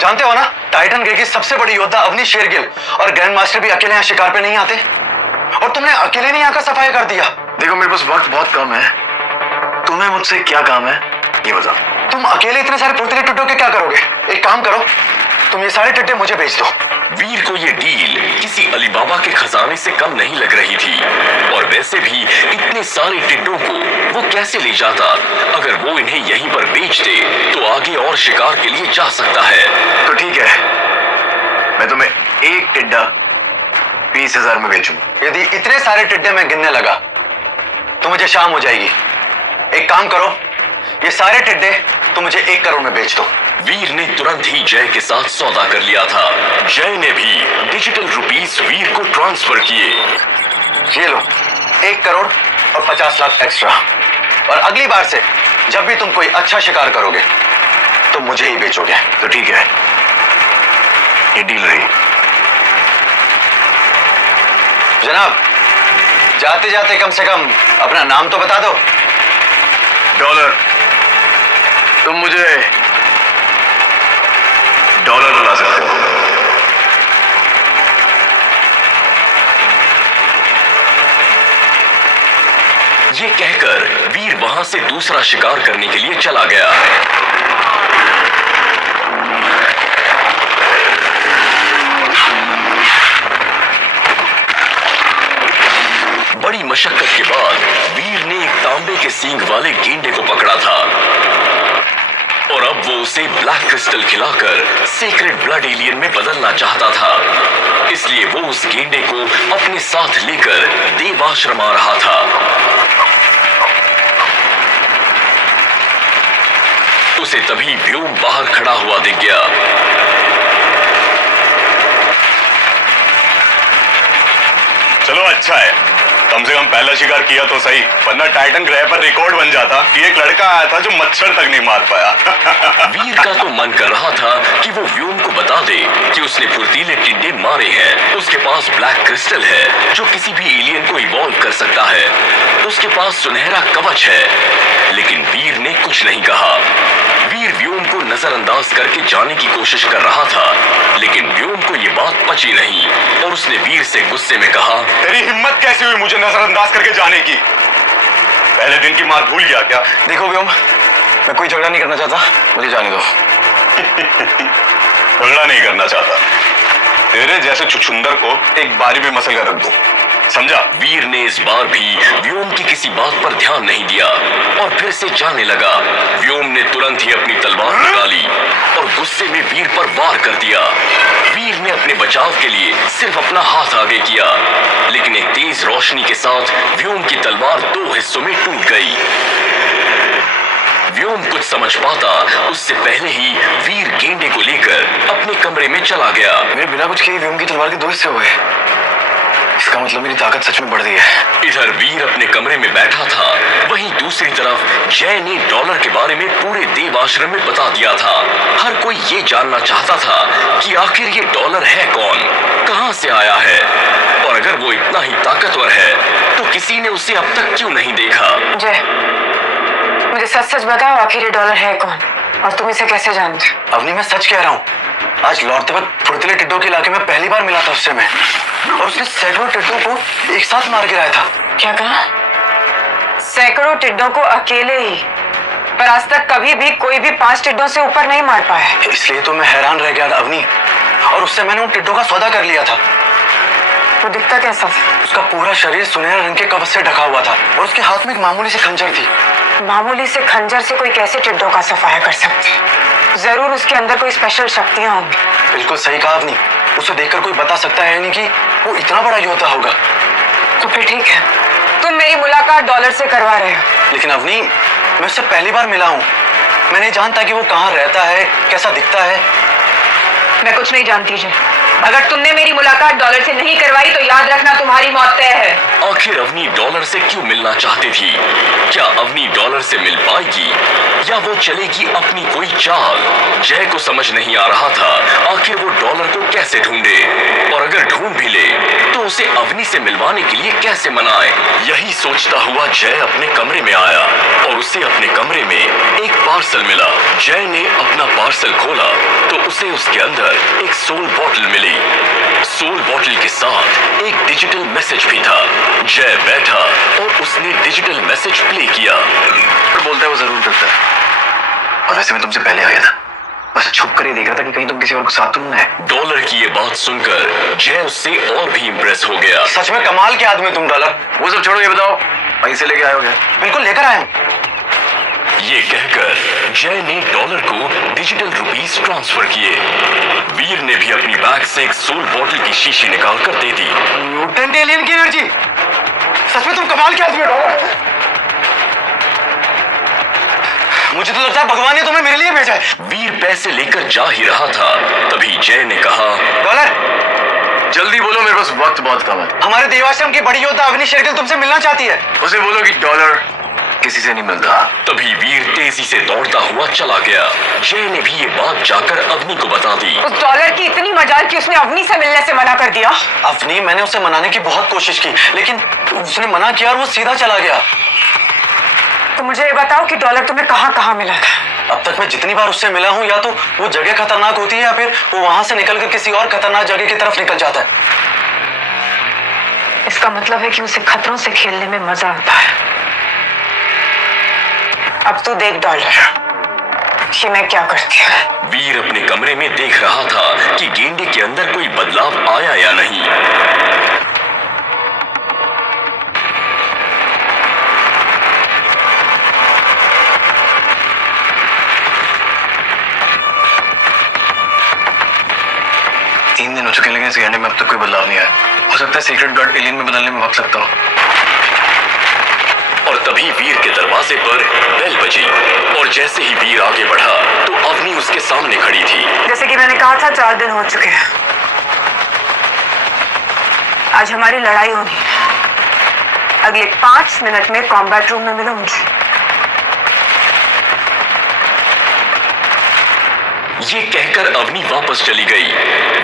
जानते हो ना, टाइटन गिल की सबसे बड़ी योद्धा अवनी शेरगिल और ग्रैंड मास्टर भी अकेले यहाँ शिकार पे नहीं आते, और तुमने अकेले नहीं यहाँ का सफाया कर दिया। देखो, मेरे पास वक्त बहुत कम है। तुम्हें मुझसे क्या काम है ये बताओ। तुम अकेले इतने सारे फुर्तीले टिड्डों के क्या करोगे? एक काम करो, तुम ये सारे टिड्डे मुझे बेच दो। वीर को ये डील किसी अलीबाबा के खजाने से कम नहीं लग रही थी, और वैसे भी इतने सारे टिड्डों को वो कैसे ले जाता? अगर वो इन्हें यहीं पर बेच दे तो आगे और शिकार के लिए जा सकता है। तो ठीक है, मैं तुम्हें एक टिड्डा 20,000 में बेचूंगा। यदि इतने सारे टिड्डे मैं गिनने लगा तो मुझे शाम हो जाएगी। एक काम करो, ये सारे टिड्डे तुम मुझे 1 करोड़ में बेच दो। वीर ने तुरंत ही जय के साथ सौदा कर लिया था। जय ने भी डिजिटल रुपीस वीर को ट्रांसफर किए। ये लो, 1 करोड़ और 50 लाख एक्स्ट्रा। और अगली बार से जब भी तुम कोई अच्छा शिकार करोगे तो मुझे ही बेचोगे। तो ठीक है, ये डील रही। जनाब, जाते जाते कम से कम अपना नाम तो बता दो। डॉलर, तुम मुझे डॉलर बुला सकते हो। ये कहकर वीर वहां से दूसरा शिकार करने के लिए चला गया। बड़ी मशक्कत के बाद वीर ने एक तांबे के सींग वाले गेंडे को पकड़ा था, और अब वो उसे ब्लैक क्रिस्टल खिलाकर सेक्रेड ब्लड एलियन में बदलना चाहता था। इसलिए वो उस गेंडे को अपने साथ लेकर देवाश्रम आ रहा था। उसे तभी व्योम बाहर खड़ा हुआ दिख गया। चलो अच्छा है, कम से कम पहला शिकार किया तो सही, वरना टाइटन ग्रह पर रिकॉर्ड बन जाता कि एक लड़का आया था जो मच्छर तक नहीं मार पाया। वीर का तो मन कर रहा था कि वो व्योम को बता दे कि उसने फुर्तीले टिड्डे मारे हैं, उसके पास ब्लैक क्रिस्टल है जो किसी भी एलियन को इवॉल्व कर सकता है, उसके पास सुनहरा कवच है। लेकिन वीर ने कुछ नहीं कहा। वीर व्योम को नजरअंदाज करके जाने की कोशिश कर रहा था, लेकिन व्योम को ये बात पची नहीं, और उसने वीर से गुस्से में कहा, तेरी हिम्मत कैसी हुई मुझे नजरअंदाज करके जाने की? पहले दिन की मार भूल गया क्या? देखो व्योम, मैं कोई झगड़ा नहीं करना चाहता, मुझे जाने दो। झगड़ा नहीं करना चाहता? तेरे जैसे छुछुंदर को एक बारी में मसल कर रख दो, समझा? वीर ने इस बार भी व्योम की किसी बात पर ध्यान नहीं दिया और फिर से जाने लगा। व्योम ने तुरंत ही अपनी तलवार निकाली और गुस्से में वीर पर वार कर दिया। वीर ने अपने बचाव के लिए सिर्फ अपना हाथ आगे किया, लेकिन एक तेज रोशनी के साथ व्योम की तलवार 2 हिस्सों में टूट गई। व्योम कुछ समझ पाता उससे पहले ही वीर गेंडे को लेकर अपने कमरे में चला गया। मेरे बिना कुछ किए व्योम की तलवार के 2 हिस्से हो गए। इसका मतलब मेरी ताकत सच में बढ़ गई है। इधर वीर अपने कमरे में बैठा था, वहीं दूसरी तरफ जय ने डॉलर के बारे में पूरे देव आश्रम में बता दिया था। हर कोई ये जानना चाहता था कि आखिर ये डॉलर है कौन, कहां से आया है, और अगर वो इतना ही ताकतवर है तो किसी ने उसे अब तक क्यों नहीं देखा। जय, मुझे सच सच बताओ, आखिर ये डॉलर है कौन और तुम इसे कैसे जानते हो? अवनी, मैं सच कह रहा हूँ। आज लौटते वक्त फुर्तीले टिड्डों के इलाके में पहली बार मिला था उससे मैं, और उसने सैकड़ों टिड्डों को एक साथ मार गिराया था। क्या कहा? सैकड़ों टिड्डों को अकेले ही? पर आज तक कभी भी कोई भी 5 टिड्डों से ऊपर नहीं मार पाया है। इसलिए तो मैं हैरान रह गया अवनी, और उससे मैंने उन टिड्डों का सौदा कर लिया था। वो दिखता कैसा था? उसका पूरा शरीर सुनहरे रंग के कवच से ढका हुआ था, और उसके हाथ में एक मामूली सी खंजर थी। मामूली से खंजर से कोई कैसे टिड्डों का सफाया कर सकते हैं? जरूर उसके अंदर कोई स्पेशल शक्तियां होंगी। बिल्कुल सही कहा अवनी, उसे देखकर कोई बता सकता है नहीं कि वो इतना बड़ा योद्धा होगा। तो फिर ठीक है, तुम मेरी मुलाकात डॉलर से करवा रहे हो। लेकिन अवनी, मैं उससे पहली बार मिला हूँ। मैं नहीं जानता कि वो कहाँ रहता है, कैसा दिखता है। मैं कुछ नहीं जानती जय। अगर तुमने मेरी मुलाकात डॉलर से नहीं करवाई तो याद रखना तुम्हारी मौत तय है। आखिर अवनी डॉलर से क्यों मिलना चाहती थी? क्या अवनी डॉलर से मिल पाएगी या वो चलेगी अपनी कोई चाल? जय को समझ नहीं आ रहा था आखिर वो डॉलर को कैसे ढूंढे, और अगर ढूंढ भी ले तो उसे अवनी से मिलवाने के लिए कैसे मनाए। यही सोचता हुआ जय अपने कमरे में आया और उसे अपने कमरे में एक पार्सल मिला। जय ने अपना पार्सल खोला तो उसे उसके अंदर एक सोल बॉटल मिली। सोल बॉटल के साथ एक डिजिटल मैसेज भी था। जय बैठा और उसने डिजिटल मैसेज प्ले किया। बोलता है वो जरूर करता है, और वैसे मैं तुमसे पहले आया था, बस छुप कर ही देख रहा था कि कहीं तुम किसी और को साथ तो नहीं है। डॉलर की ये बात सुनकर जय उससे और भी इम्प्रेस हो गया। सच में कमाल के आदमी तुम डॉलर। वो सब छोड़ो, ये बताओ वहीं से लेके आए हो क्या? बिल्कुल लेकर आया हूँ। ये कहकर जय ने डॉलर को डिजिटल रुपीस ट्रांसफर किए। वीर ने भी अपनी बैग से एक सोल बॉटल की शीशी निकालकर दे दी। म्यूटेंट एलियन की एनर्जी, सच में तुम कमाल के आदमी हो डॉलर। मुझे तो लगता है भगवान ने तुम्हें मेरे लिए भेजा है। वीर पैसे लेकर जा ही रहा था, तभी जय ने कहा, डॉलर जल्दी बोलो, मेरे पास वक्त बहुत कम है। हमारे देवाश्रम की बड़ी योद्धा अवनी शेरगिल तुमसे मिलना चाहती है। उसे बोलो कि डॉलर किसी से नहीं मिलता। तभी वीर तेजी से दौड़ता हुआ चला गया। जय ने भी ये बात जाकर अवनी को बता दी। उस डॉलर की इतनी मजाल कि उसने अवनी से मिलने से मना कर दिया। अवनी, मैंने उसे मनाने की बहुत कोशिश की, लेकिन उसने मना किया और वो सीधा चला गया। तो मुझे ये बताओ कि डॉलर तुम्हें कहाँ कहाँ मिला था? अब तक मैं जितनी बार उससे मिला हूँ, या तो वो जगह खतरनाक होती है या फिर वो वहां से निकलकर किसी और खतरनाक जगह की तरफ निकल जाता है। इसका मतलब है कि उसे खतरों से खेलने में मजा आता है। अब तू देख डॉलर कि मैं क्या करती हूँ। वीर अपने कमरे में देख रहा था कि गेंडे के अंदर कोई बदलाव आया या नहीं। तीन दिन हो चुके, लेकिन इस गेंडे में अब तक कोई बदलाव नहीं आया। हो सकता है सीक्रेट ब्लड एलियन में बदलने में वक्त लगता हो। और तभी वीर के दरवाजे पर बेल बजी, और जैसे ही वीर आगे बढ़ा तो अवनी उसके सामने खड़ी थी। जैसे कि मैंने कहा था, 4 दिन हो चुके हैं। आज हमारी लड़ाई होनी है। अगले 5 मिनट में कॉम्बैट रूम में मिलो मुझे। ये कहकर अवनी वापस चली गई।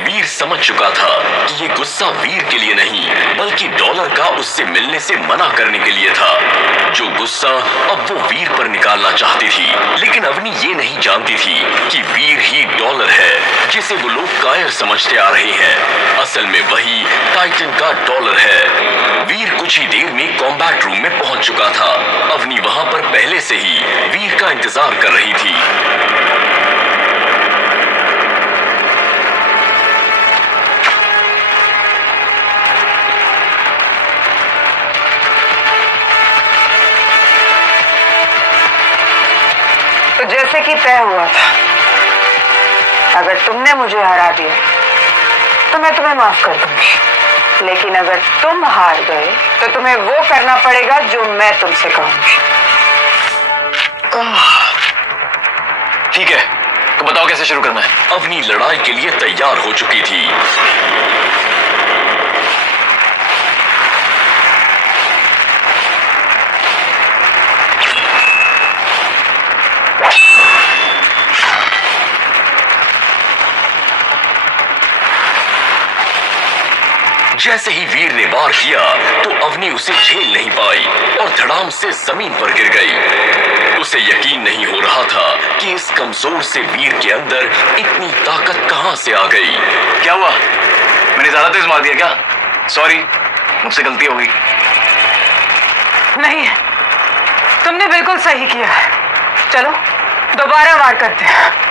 वीर समझ चुका था कि ये गुस्सा वीर के लिए नहीं बल्कि डॉलर का उससे मिलने से मना करने के लिए था। जो गुस्सा अब वो वीर पर निकालना चाहती थी, लेकिन अवनी ये नहीं जानती थी कि वीर ही डॉलर है जिसे वो लोग कायर समझते आ रहे हैं। असल में वही टाइटन का डॉलर है। वीर कुछ ही देर में कॉम्बैट रूम में पहुंच चुका था। अवनी वहां पर पहले से ही वीर का इंतजार कर रही थी। तो जैसे कि तय हुआ था, अगर तुमने मुझे हरा दिया तो मैं तुम्हें माफ कर दूंगी, लेकिन अगर तुम हार गए तो तुम्हें वो करना पड़ेगा जो मैं तुमसे कहूंगी। ठीक है, तो बताओ कैसे शुरू करना है। अवनी लड़ाई के लिए तैयार हो चुकी थी। जैसे ही वीर ने वार किया तो अवनी उसे झेल नहीं पाई और धड़ाम से जमीन पर गिर गई। उसे यकीन नहीं हो रहा था कि इस कमजोर से वीर के अंदर इतनी ताकत कहां से आ गई। क्या हुआ? मैंने ज्यादा तेज मार दिया क्या? सॉरी, मुझसे गलती हो गई। नहीं, तुमने बिल्कुल सही किया है। चलो दोबारा वार करते हैं।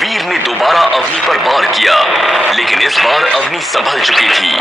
वीर ने दोबारा अवनी पर वार किया, लेकिन इस बार अवनी संभल चुकी थी।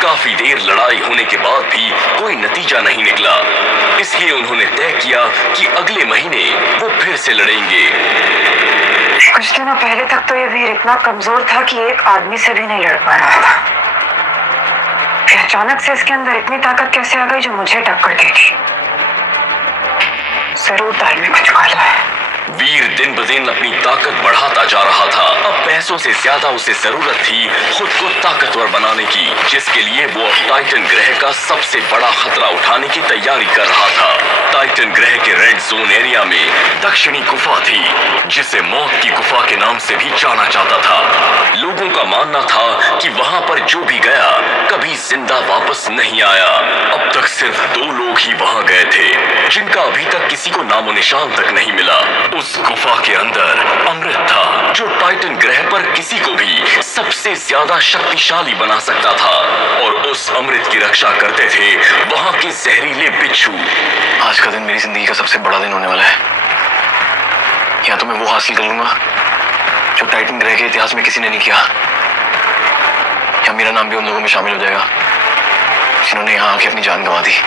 काफी देर लड़ाई होने के बाद भी कोई नतीजा नहीं निकला, इसलिए उन्होंने तय किया कि अगले महीने वो फिर से लड़ेंगे। कुछ दिनों पहले तक तो ये वीर इतना कमजोर था कि एक आदमी से भी नहीं लड़ पा रहा था। फिर अचानक से इसके अंदर इतनी ताकत कैसे आ गई जो मुझे टक्कर देगी। जरूर दाल में कुछ काला है। वीर दिन ब दिन अपनी ताकत बढ़ाता जा रहा था। अब पैसों से ज्यादा उसे जरूरत थी खुद को ताकतवर बनाने की, जिसके लिए वो अब टाइटन ग्रह का सबसे बड़ा खतरा उठाने की तैयारी कर रहा था। टाइटन ग्रह के रेड जोन एरिया में दक्षिणी गुफा थी, जिसे मौत की गुफा के नाम से भी जाना जाता था। लोगों का मानना था कि वहां पर जो भी गया कभी जिंदा वापस नहीं आया। अब तक सिर्फ 2 लोग ही वहां गए थे, जिनका अभी तक किसी को नामो निशान तक नहीं मिला। उस गुफा के अंदर अमृत था, जो टाइटन ग्रह पर किसी को भी सबसे ज्यादा शक्तिशाली बना सकता था, और उस अमृत की रक्षा करते थे वहां के जहरीले बिच्छू। आज का दिन मेरी जिंदगी का सबसे बड़ा दिन होने वाला है। या तो मैं वो हासिल कर लूंगा जो टाइटन ग्रह के इतिहास में किसी ने नहीं किया, या मेरा नाम भी उन लोगों में शामिल हो जाएगा जिन्होंने यहाँ आके अपनी जान गंवा दी।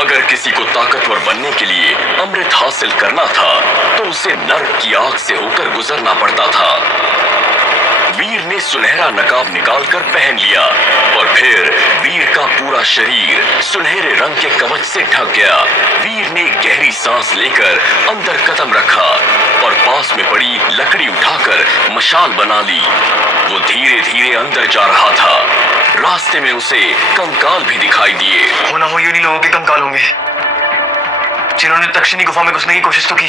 अगर किसी को ताकतवर बनने के लिए अमृत हासिल करना था तो उसे नर्क की आग से होकर गुजरना पड़ता था। वीर ने सुनहरा नकाब निकालकर पहन लिया और फिर वीर का पूरा शरीर सुनहरे रंग के कवच से ढक गया। वीर ने गहरी सांस लेकर अंदर कदम रखा और पास में पड़ी लकड़ी उठाकर मशाल बना ली। वो धीरे धीरे अंदर जा रहा था। रास्ते में उसे कंकाल भी दिखाई दिए। हो ना हो ये उन्हीं लोगों के कंकाल होंगे जिन्होंने दक्षिणी गुफा में घुसने की कोशिश तो की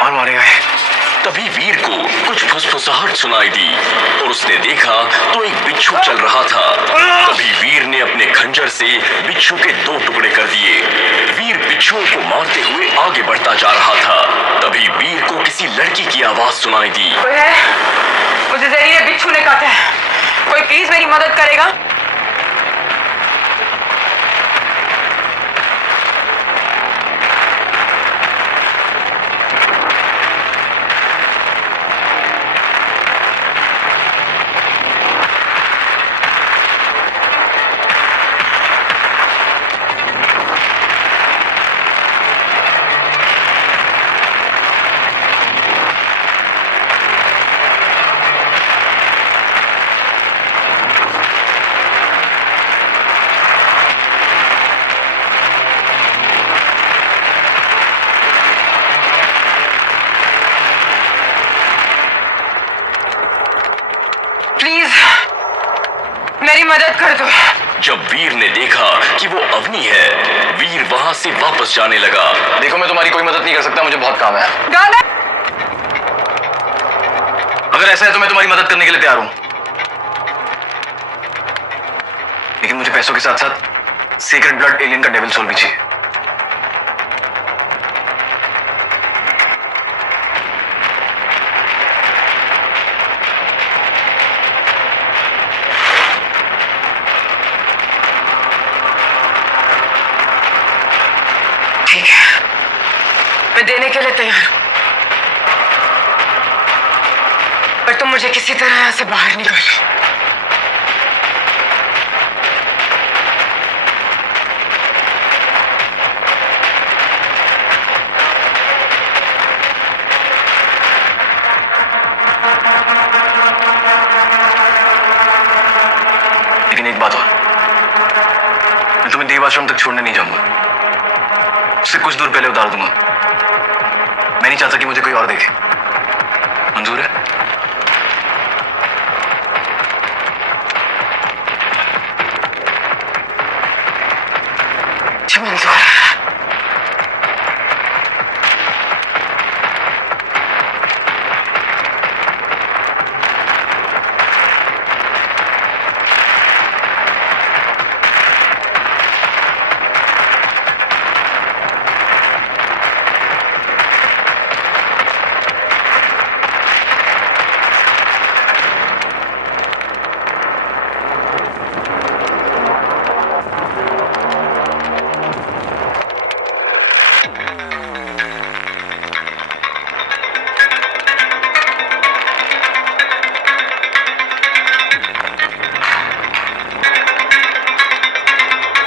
और मारे गए। तभी वीर को कुछ फुसफुसाहट सुनाई दी और उसने देखा तो एक बिच्छू चल रहा था। तभी वीर ने अपने खंजर से बिच्छू के 2 टुकड़े कर दिए। वीर बिच्छुओं को मारते हुए आगे बढ़ता जा रहा था। तभी वीर को किसी लड़की की आवाज सुनाई दी। कोई है? मुझे जहरीले बिच्छू ने काटा है। कोई प्लीज मेरी मदद करेगा? तू? जब वीर ने देखा कि वो अवनी है, वीर वहां से वापस जाने लगा। देखो मैं तुम्हारी कोई मदद नहीं कर सकता, मुझे बहुत काम है। गाना अगर ऐसा है तो मैं तुम्हारी मदद करने के लिए तैयार हूं, लेकिन मुझे पैसों के साथ साथ सीक्रेट ब्लड एलियन का डेविल सोल भी चाहिए। ठीक है, मैं देने के लिए तैयार हूं, पर तुम मुझे किसी तरह यहां से बाहर निकालो। लेकिन एक बात और, मैं तुम्हें देव आश्रम तक छोड़ने नहीं जाऊंगा, उससे कुछ दूर पहले उतार दूंगा। मैं नहीं चाहता कि मुझे कोई और देखे। मंजूर है? जी मंजूर है।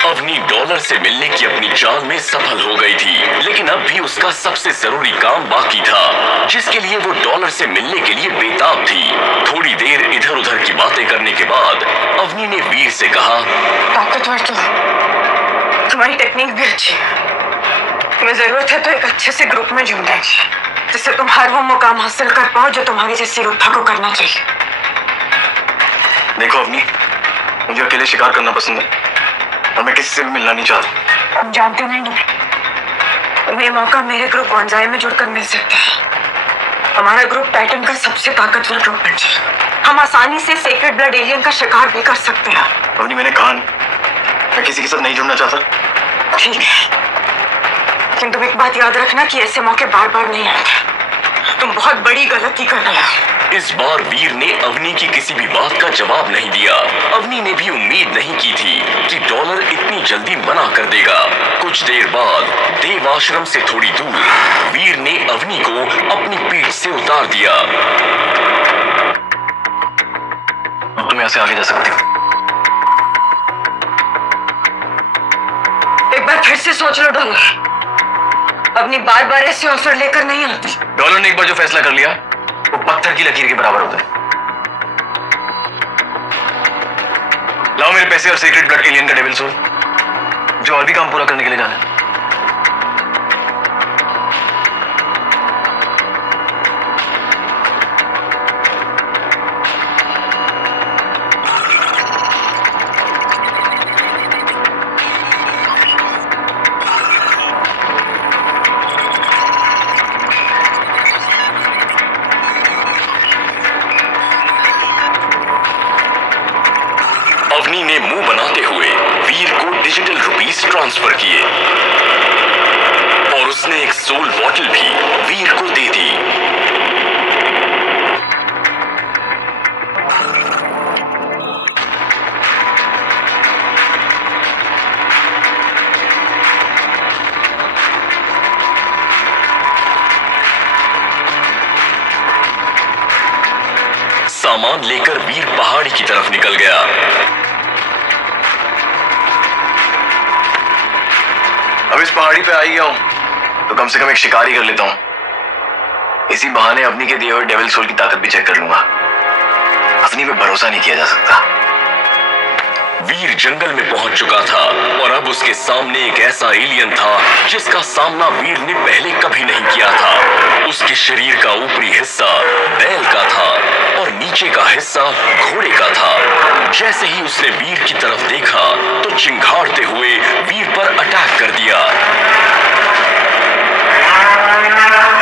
अवनी डॉलर से मिलने की अपनी चाल में सफल हो गई थी, लेकिन अब भी उसका सबसे जरूरी काम बाकी था, जिसके लिए वो डॉलर से मिलने के लिए बेताब थी। थोड़ी देर इधर उधर की बातें करने के बाद अवनी ने वीर से कहा, ताकतवर तो तुम्हारी टेक्निक भी अच्छी है, तुम्हें जरूरत है तो एक अच्छे से ग्रुप में जुड़ जाइए, जिससे तुम हर वो मुकाम हासिल कर पाओ जो तुम्हारी जैसी रुद्धा को करना चाहिए। देखो अवनी, मुझे अकेले शिकार करना पसंद है और मैं किसी से भी मिलना नहीं चाहता। तुम जानते नहीं हो, तुम्हें ये मौका मेरे ग्रुप वनजाई में जुड़कर मिल सकता है। हमारा ग्रुप टाइटन का सबसे ताकतवर ग्रुप बन जाए। हम आसानी से सेक्रेड ब्लड एलियन का शिकार भी कर सकते हैं। अवनी मैंने कहा मैं किसी के साथ नहीं जुड़ना चाहता। ठीक है, लेकिन तुम एक बात याद रखना कि ऐसे मौके बार बार नहीं आते। तुम बहुत बड़ी गलती कर रहे हो। इस बार वीर ने अवनी की किसी भी बात का जवाब नहीं दिया। अवनी ने भी उम्मीद नहीं की थी कि डॉलर इतनी जल्दी मना कर देगा। कुछ देर बाद देव आश्रम से थोड़ी दूर वीर ने अवनी को अपनी पीठ से उतार दिया। अब तुम यहाँ से आगे जा सकती हो। एक बार फिर से सोच लो डॉलर, अपनी बार बार ऐसे ऑफर लेकर नहीं आती। डॉलर ने एक बार जो फैसला कर लिया वो पत्थर की लकीर के बराबर होता है। लाओ मेरे पैसे और सीक्रेट ब्लड एलियन का डेविल सोल, जो और भी काम पूरा करने के लिए जाना है। अवनी ने मुंह बनाते हुए वीर को डिजिटल रुपीस ट्रांसफर किए और उसने एक सोल बॉटल भी वीर को दे दी। सामान लेकर वीर पहाड़ी की तरफ निकल गया। अब इस पहाड़ी पे आ ही गया हूं तो कम से कम एक शिकार ही कर लेता हूं। इसी बहाने अवनी के दिए हुए डेविल सोल की ताकत भी चेक कर लूंगा। अवनी पे भरोसा नहीं किया जा सकता। वीर जंगल में पहुंच चुका था और अब उसके सामने एक ऐसा एलियन था जिसका सामना वीर ने पहले कभी नहीं किया था। उसके शरीर का ऊपरी हिस्सा बैल का था और नीचे का हिस्सा घोड़े का था। जैसे ही उसने वीर की तरफ देखा तो चिंघाड़ते हुए वीर पर अटैक कर दिया।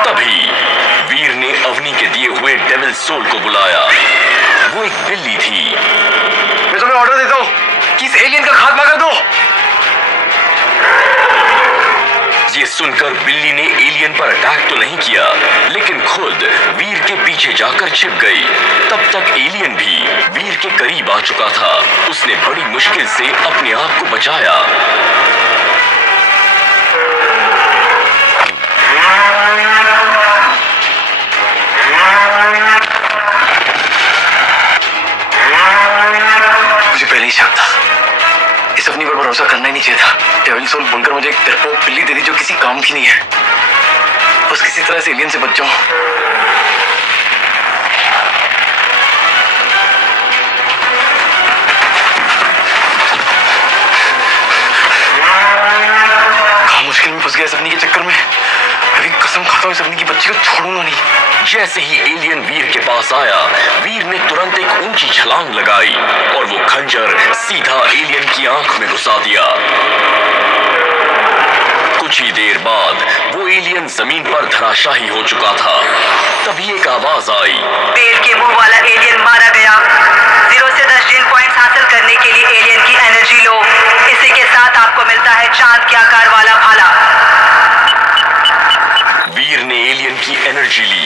तभी वीर ने अवनी के दिए हुए डेविल सोल को बुलाया। वो एक बिल्ली थी। मैं तुम्हें ऑर्डर देता हूँ कि इस एलियन का खात्मा कर दो। ये सुनकर बिल्ली ने एलियन पर अटैक तो नहीं किया, लेकिन खुद वीर के पीछे जाकर छिप गई। तब तक एलियन भी वीर के करीब आ चुका था। उसने बड़ी मुश्किल से अपने आप को बचाया। मुझे पहले ही शक था, इस अपनी पर भरोसा करना ही नहीं चाहिए था। डेविल सोल बनकर मुझे एक डरपोक बिल्ली दे दी जो किसी काम की नहीं है। बस किसी तरह से एलियन से बच जाऊं। कहाँ मुश्किल में फंस गया सपनी के चक्कर में। अभी कसम खाता हूँ सपनी की बच्ची को छोड़ूंगा नहीं। जैसे ही एलियन वीर के पास आया, वीर ने तुरंत एक ऊंची छलांग लगाई और वो खंजर सीधा एलियन की आंख में घुसा दिया। कुछ ही देर बाद वो एलियन जमीन पर धराशायी हो चुका था। तभी एक आवाज आई, पेड़ के मुंह वाला एलियन मारा गया। 0 से 10 जीन पॉइंट्स हासिल करने के लिए एलियन की एनर्जी लो। इसी के साथ आपको मिलता है चांद के आकार वाला भाला। वीर ने एलियन की एनर्जी ली।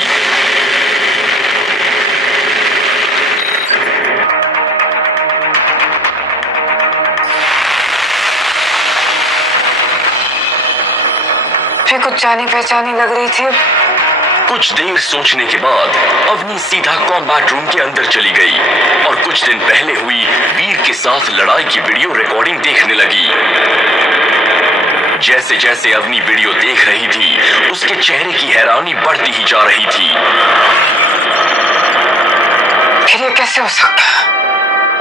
फिर कुछ जानी पहचानी लग रही थी। कुछ देर सोचने के बाद अवनी सीधा कॉम्बैट रूम के अंदर चली गई और कुछ दिन पहले हुई वीर के साथ लड़ाई की वीडियो रिकॉर्डिंग देखने लगी। जैसे जैसे अवनी वीडियो देख रही थी, उसके चेहरे की हैरानी बढ़ती ही जा रही थी। फिर ये कैसे हो सकता?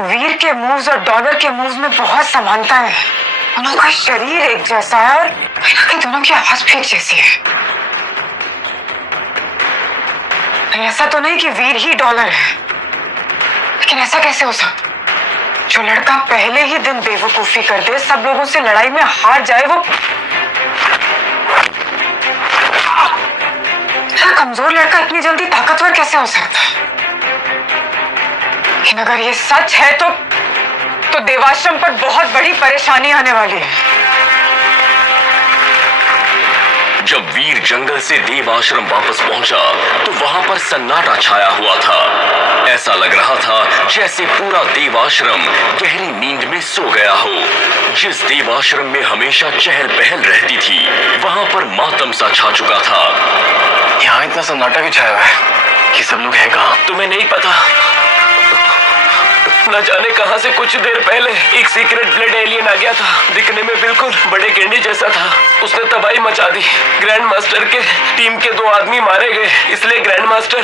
वीर के मूव्स और डॉलर के मूव्स में बहुत समानता है। दोनों का शरीर एक जैसा है और दोनों की आवाज भी एक जैसी है। ऐसा तो नहीं कि वीर ही डॉलर है, लेकिन ऐसा कैसे हो सकता? जो लड़का पहले ही दिन बेवकूफी कर दे, सब लोगों से लड़ाई में हार जाए, वो कमजोर लड़का इतनी जल्दी ताकतवर कैसे हो सकता है? लेकिन अगर ये सच है तो देवाश्रम पर बहुत बड़ी परेशानी आने वाली है। जब वीर जंगल से देव आश्रम वापस पहुंचा तो वहां पर सन्नाटा छाया हुआ था। ऐसा लग रहा था जैसे पूरा देव आश्रम गहरी नींद में सो गया हो। जिस देव आश्रम में हमेशा चहल पहल रहती थी, वहां पर मातम सा छा चुका था। यहाँ इतना सन्नाटा क्यों छाया हुआ है? ये सब लोग हैं कहाँ? तुम्हें नहीं पता? न जाने कहां से कुछ देर पहले एक सीक्रेट ब्लड एलियन आ गया था। दिखने में बिल्कुल बड़े गेंडे जैसा था। उसने तबाही मचा दी। ग्रैंड मास्टर के टीम के 2 आदमी मारे गए, इसलिए ग्रैंड मास्टर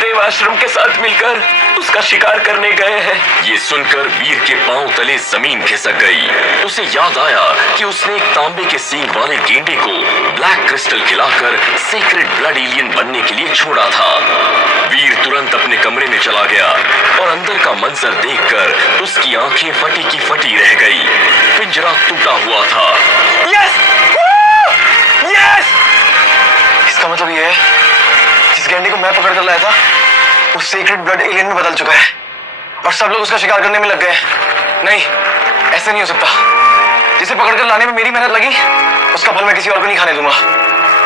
देव आश्रम के साथ मिलकर उसका शिकार करने गए हैं। ये सुनकर वीर के पांव तले जमीन खिसक गई। उसे याद आया कि उसने एक तांबे के सींग वाले गेंडे को ब्लैक क्रिस्टल खिलाकर सीक्रेट ब्लड एलियन बनने के लिए छोड़ा था। वीर तुरंत अपने कमरे में चला गया और अंदर का मंजर देखकर उसकी आंखें फटी की फटी रह गई। पिंजरा टूटा हुआ था। यस! यस! इसका मतलब ये है जिस गेंडे को मैं पकड़ कर लाया था वो सीक्रेट ब्लड एलियन में बदल चुका है और सब लोग उसका शिकार करने में लग गए। नहीं, ऐसे नहीं हो सकता। जिसे पकड़कर लाने में मेरी मेहनत लगी, उसका फल मैं किसी और को नहीं खाने दूंगा।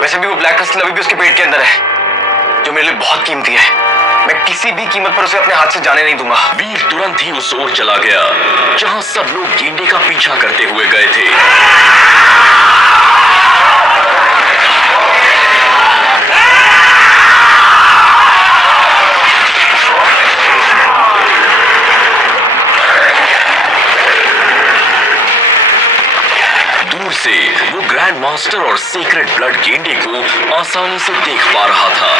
वैसे भी वो ब्लैक क्रिस्टल अभी भी उसके पेट के अंदर है, जो मेरे लिए बहुत कीमती है। मैं किसी भी कीमत पर उसे अपने हाथ से जाने नहीं दूंगा। वीर तुरंत ही उस ओर चला गया जहां सब लोग गेंडे का पीछा करते हुए गए थे। दूर से वो ग्रैंड मास्टर और सीक्रेट ब्लड गेंडे को आसानी से देख पा रहा था।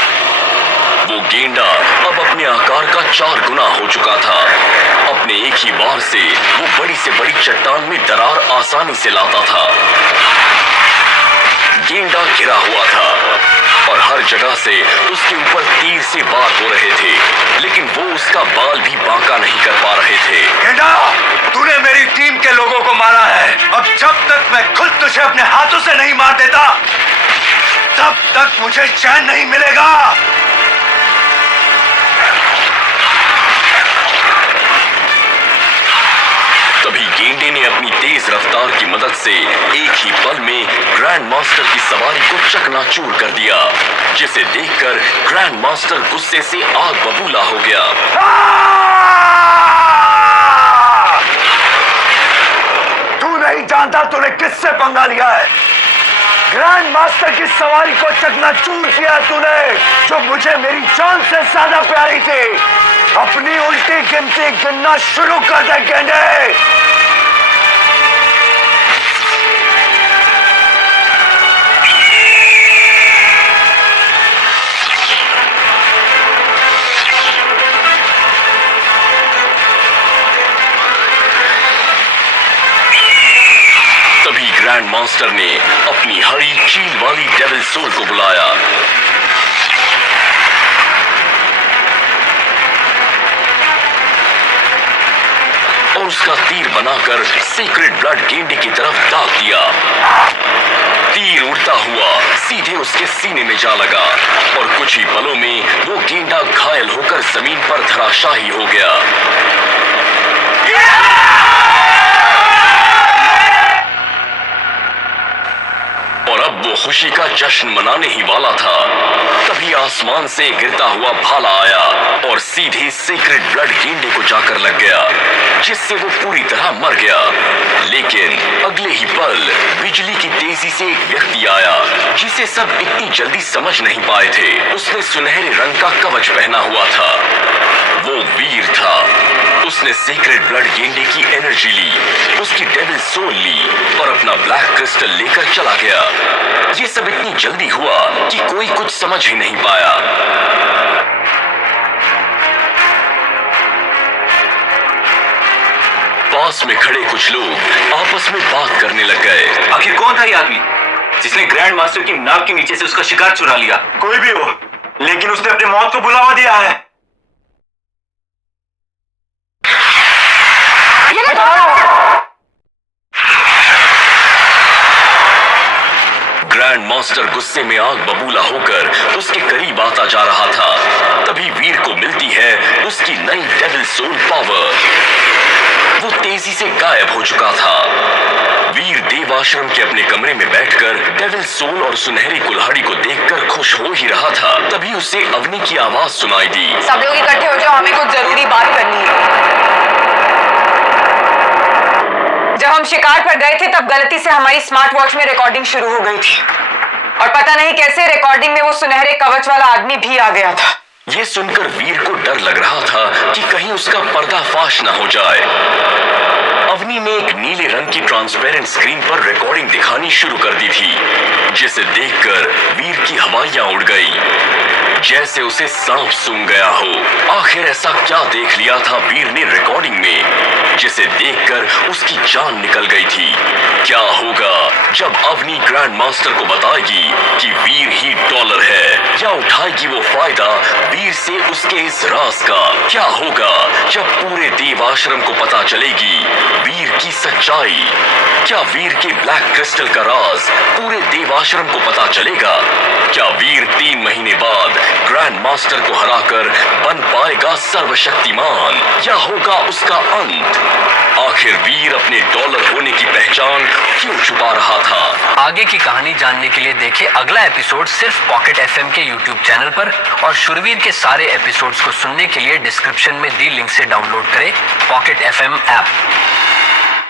वो गेंडा अब अपने आकार का 4 गुना हो चुका था। अपने एक ही वार से वो बड़ी से बड़ी चट्टान में दरार आसानी से लाता था। गेंडा घिरा हुआ था और हर जगह से उसके ऊपर तीर से वार हो रहे थे, लेकिन वो उसका बाल भी बांका नहीं कर पा रहे थे। गेंडा, तूने मेरी टीम के लोगों को मारा है। अब जब तक मैं खुद तुझे अपने हाथों से नहीं मार देता, तब तक मुझे चैन नहीं मिलेगा। तभी गेंडे ने अपनी तेज रफ्तार की मदद से एक ही पल में ग्रैंड मास्टर की सवारी को चकनाचूर कर दिया, जिसे देखकर ग्रैंड मास्टर गुस्से से आग बबूला हो गया। तू नहीं जानता तूने किससे पंगा लिया है। ग्रैंड मास्टर की सवारी को चकनाचूर किया तूने, जो मुझे मेरी जान से ज्यादा प्यारी थी। अपनी उल्टी गिनती गिनना शुरू कर दे गेंडे। तभी ग्रैंड मास्टर ने अपनी हरी चील वाली डेविल सोल को बुलाया। और उसका तीर बनाकर सीक्रेट ब्लड गेंडे की तरफ दाग दिया। तीर उड़ता हुआ सीधे उसके सीने में जा लगा और कुछ ही पलों में वो गेंडा घायल होकर जमीन पर धराशायी हो गया। और अब वो खुशी का जश्न मनाने ही वाला था, तभी आसमान से गिरता हुआ भाला आया और सीधे सीक्रेट ब्लड गेंडे को जाकर लग गया, जिससे वो पूरी तरह मर गया। लेकिन अगले ही पल बिजली की तेजी से एक व्यक्ति आया, जिसे सब इतनी जल्दी समझ नहीं पाए थे। उसने सुनहरे रंग का कवच पहना हुआ था। वो वीर था। उसने सीक्रेट ब्लड गेंडे की एनर्जी ली, उसकी डेविल सोल ली और अपना ब्लैक क्रिस्टल लेकर चला गया। ये सब इतनी जल्दी हुआ कि कोई कुछ समझ ही नहीं पाया। पास में खड़े कुछ लोग आपस में बात करने लग गए। आखिर कौन था ये आदमी जिसने ग्रैंड मास्टर की नाक के नीचे से उसका शिकार चुरा लिया? कोई भी हो, लेकिन उसने अपनी मौत को बुलावा दिया है। ग्रैंड मास्टर गुस्से में आग बबूला होकर उसके करीब आता जा रहा था। तभी वीर को मिलती है उसकी नई डेविल सोल पावर। वो तेजी से गायब हो चुका था। वीर देव आश्रम के अपने कमरे में बैठकर डेविल सोल और सुनहरी कुल्हाड़ी को देखकर खुश हो ही रहा था। तभी उसे अवनी की आवाज सुनाई दी। सब लोग इकट्ठे हो जाओ, हमें कुछ जरूरी बात करनी है। जब हम शिकार पर गए थे तब गलती से हमारी स्मार्ट वॉच में रिकॉर्डिंग शुरू हो गई थी और पता नहीं कैसे रिकॉर्डिंग में वो सुनहरे कवच वाला आदमी भी आ गया था। ये सुनकर वीर को डर लग रहा था कि कहीं उसका पर्दाफाश ना हो जाए। अवनी ने एक नीले रंग की ट्रांसपेरेंट स्क्रीन पर रिकॉर्डिंग दिखानी शुरू कर दी थी, जिसे देखकर वीर की हवाइयां उड़ गई, जैसे उसे सांप सूंघ गया हो। आखिर ऐसा क्या देख लिया था वीर ने रिकॉर्डिंग में, जिसे देखकर उसकी जान निकल गई थी। क्या होगा जब अवनी ग्रैंड मास्टर को बताएगी कि वीर ही डॉलर है, या उठाएगी वो फायदा वीर से उसके इस राज का? क्या होगा जब पूरे देव आश्रम को पता चलेगी वीर की सच्चाई? क्या वीर के ब्लैक क्रिस्टल का राज पूरे देव आश्रम को पता चलेगा? क्या वीर 3 महीने बाद ग्रैंड मास्टर को हराकर बन पाएगा सर्वशक्तिमान, या होगा उसका अंत? आखिर वीर अपने डॉलर होने की पहचान क्यों छुपा रहा था? आगे की कहानी जानने के लिए देखें अगला एपिसोड सिर्फ पॉकेट एफएम के यूट्यूब चैनल पर, और शुरवीर के सारे एपिसोड्स को सुनने के लिए डिस्क्रिप्शन में दी लिंक से डाउनलोड करें पॉकेट एफएम ऐप।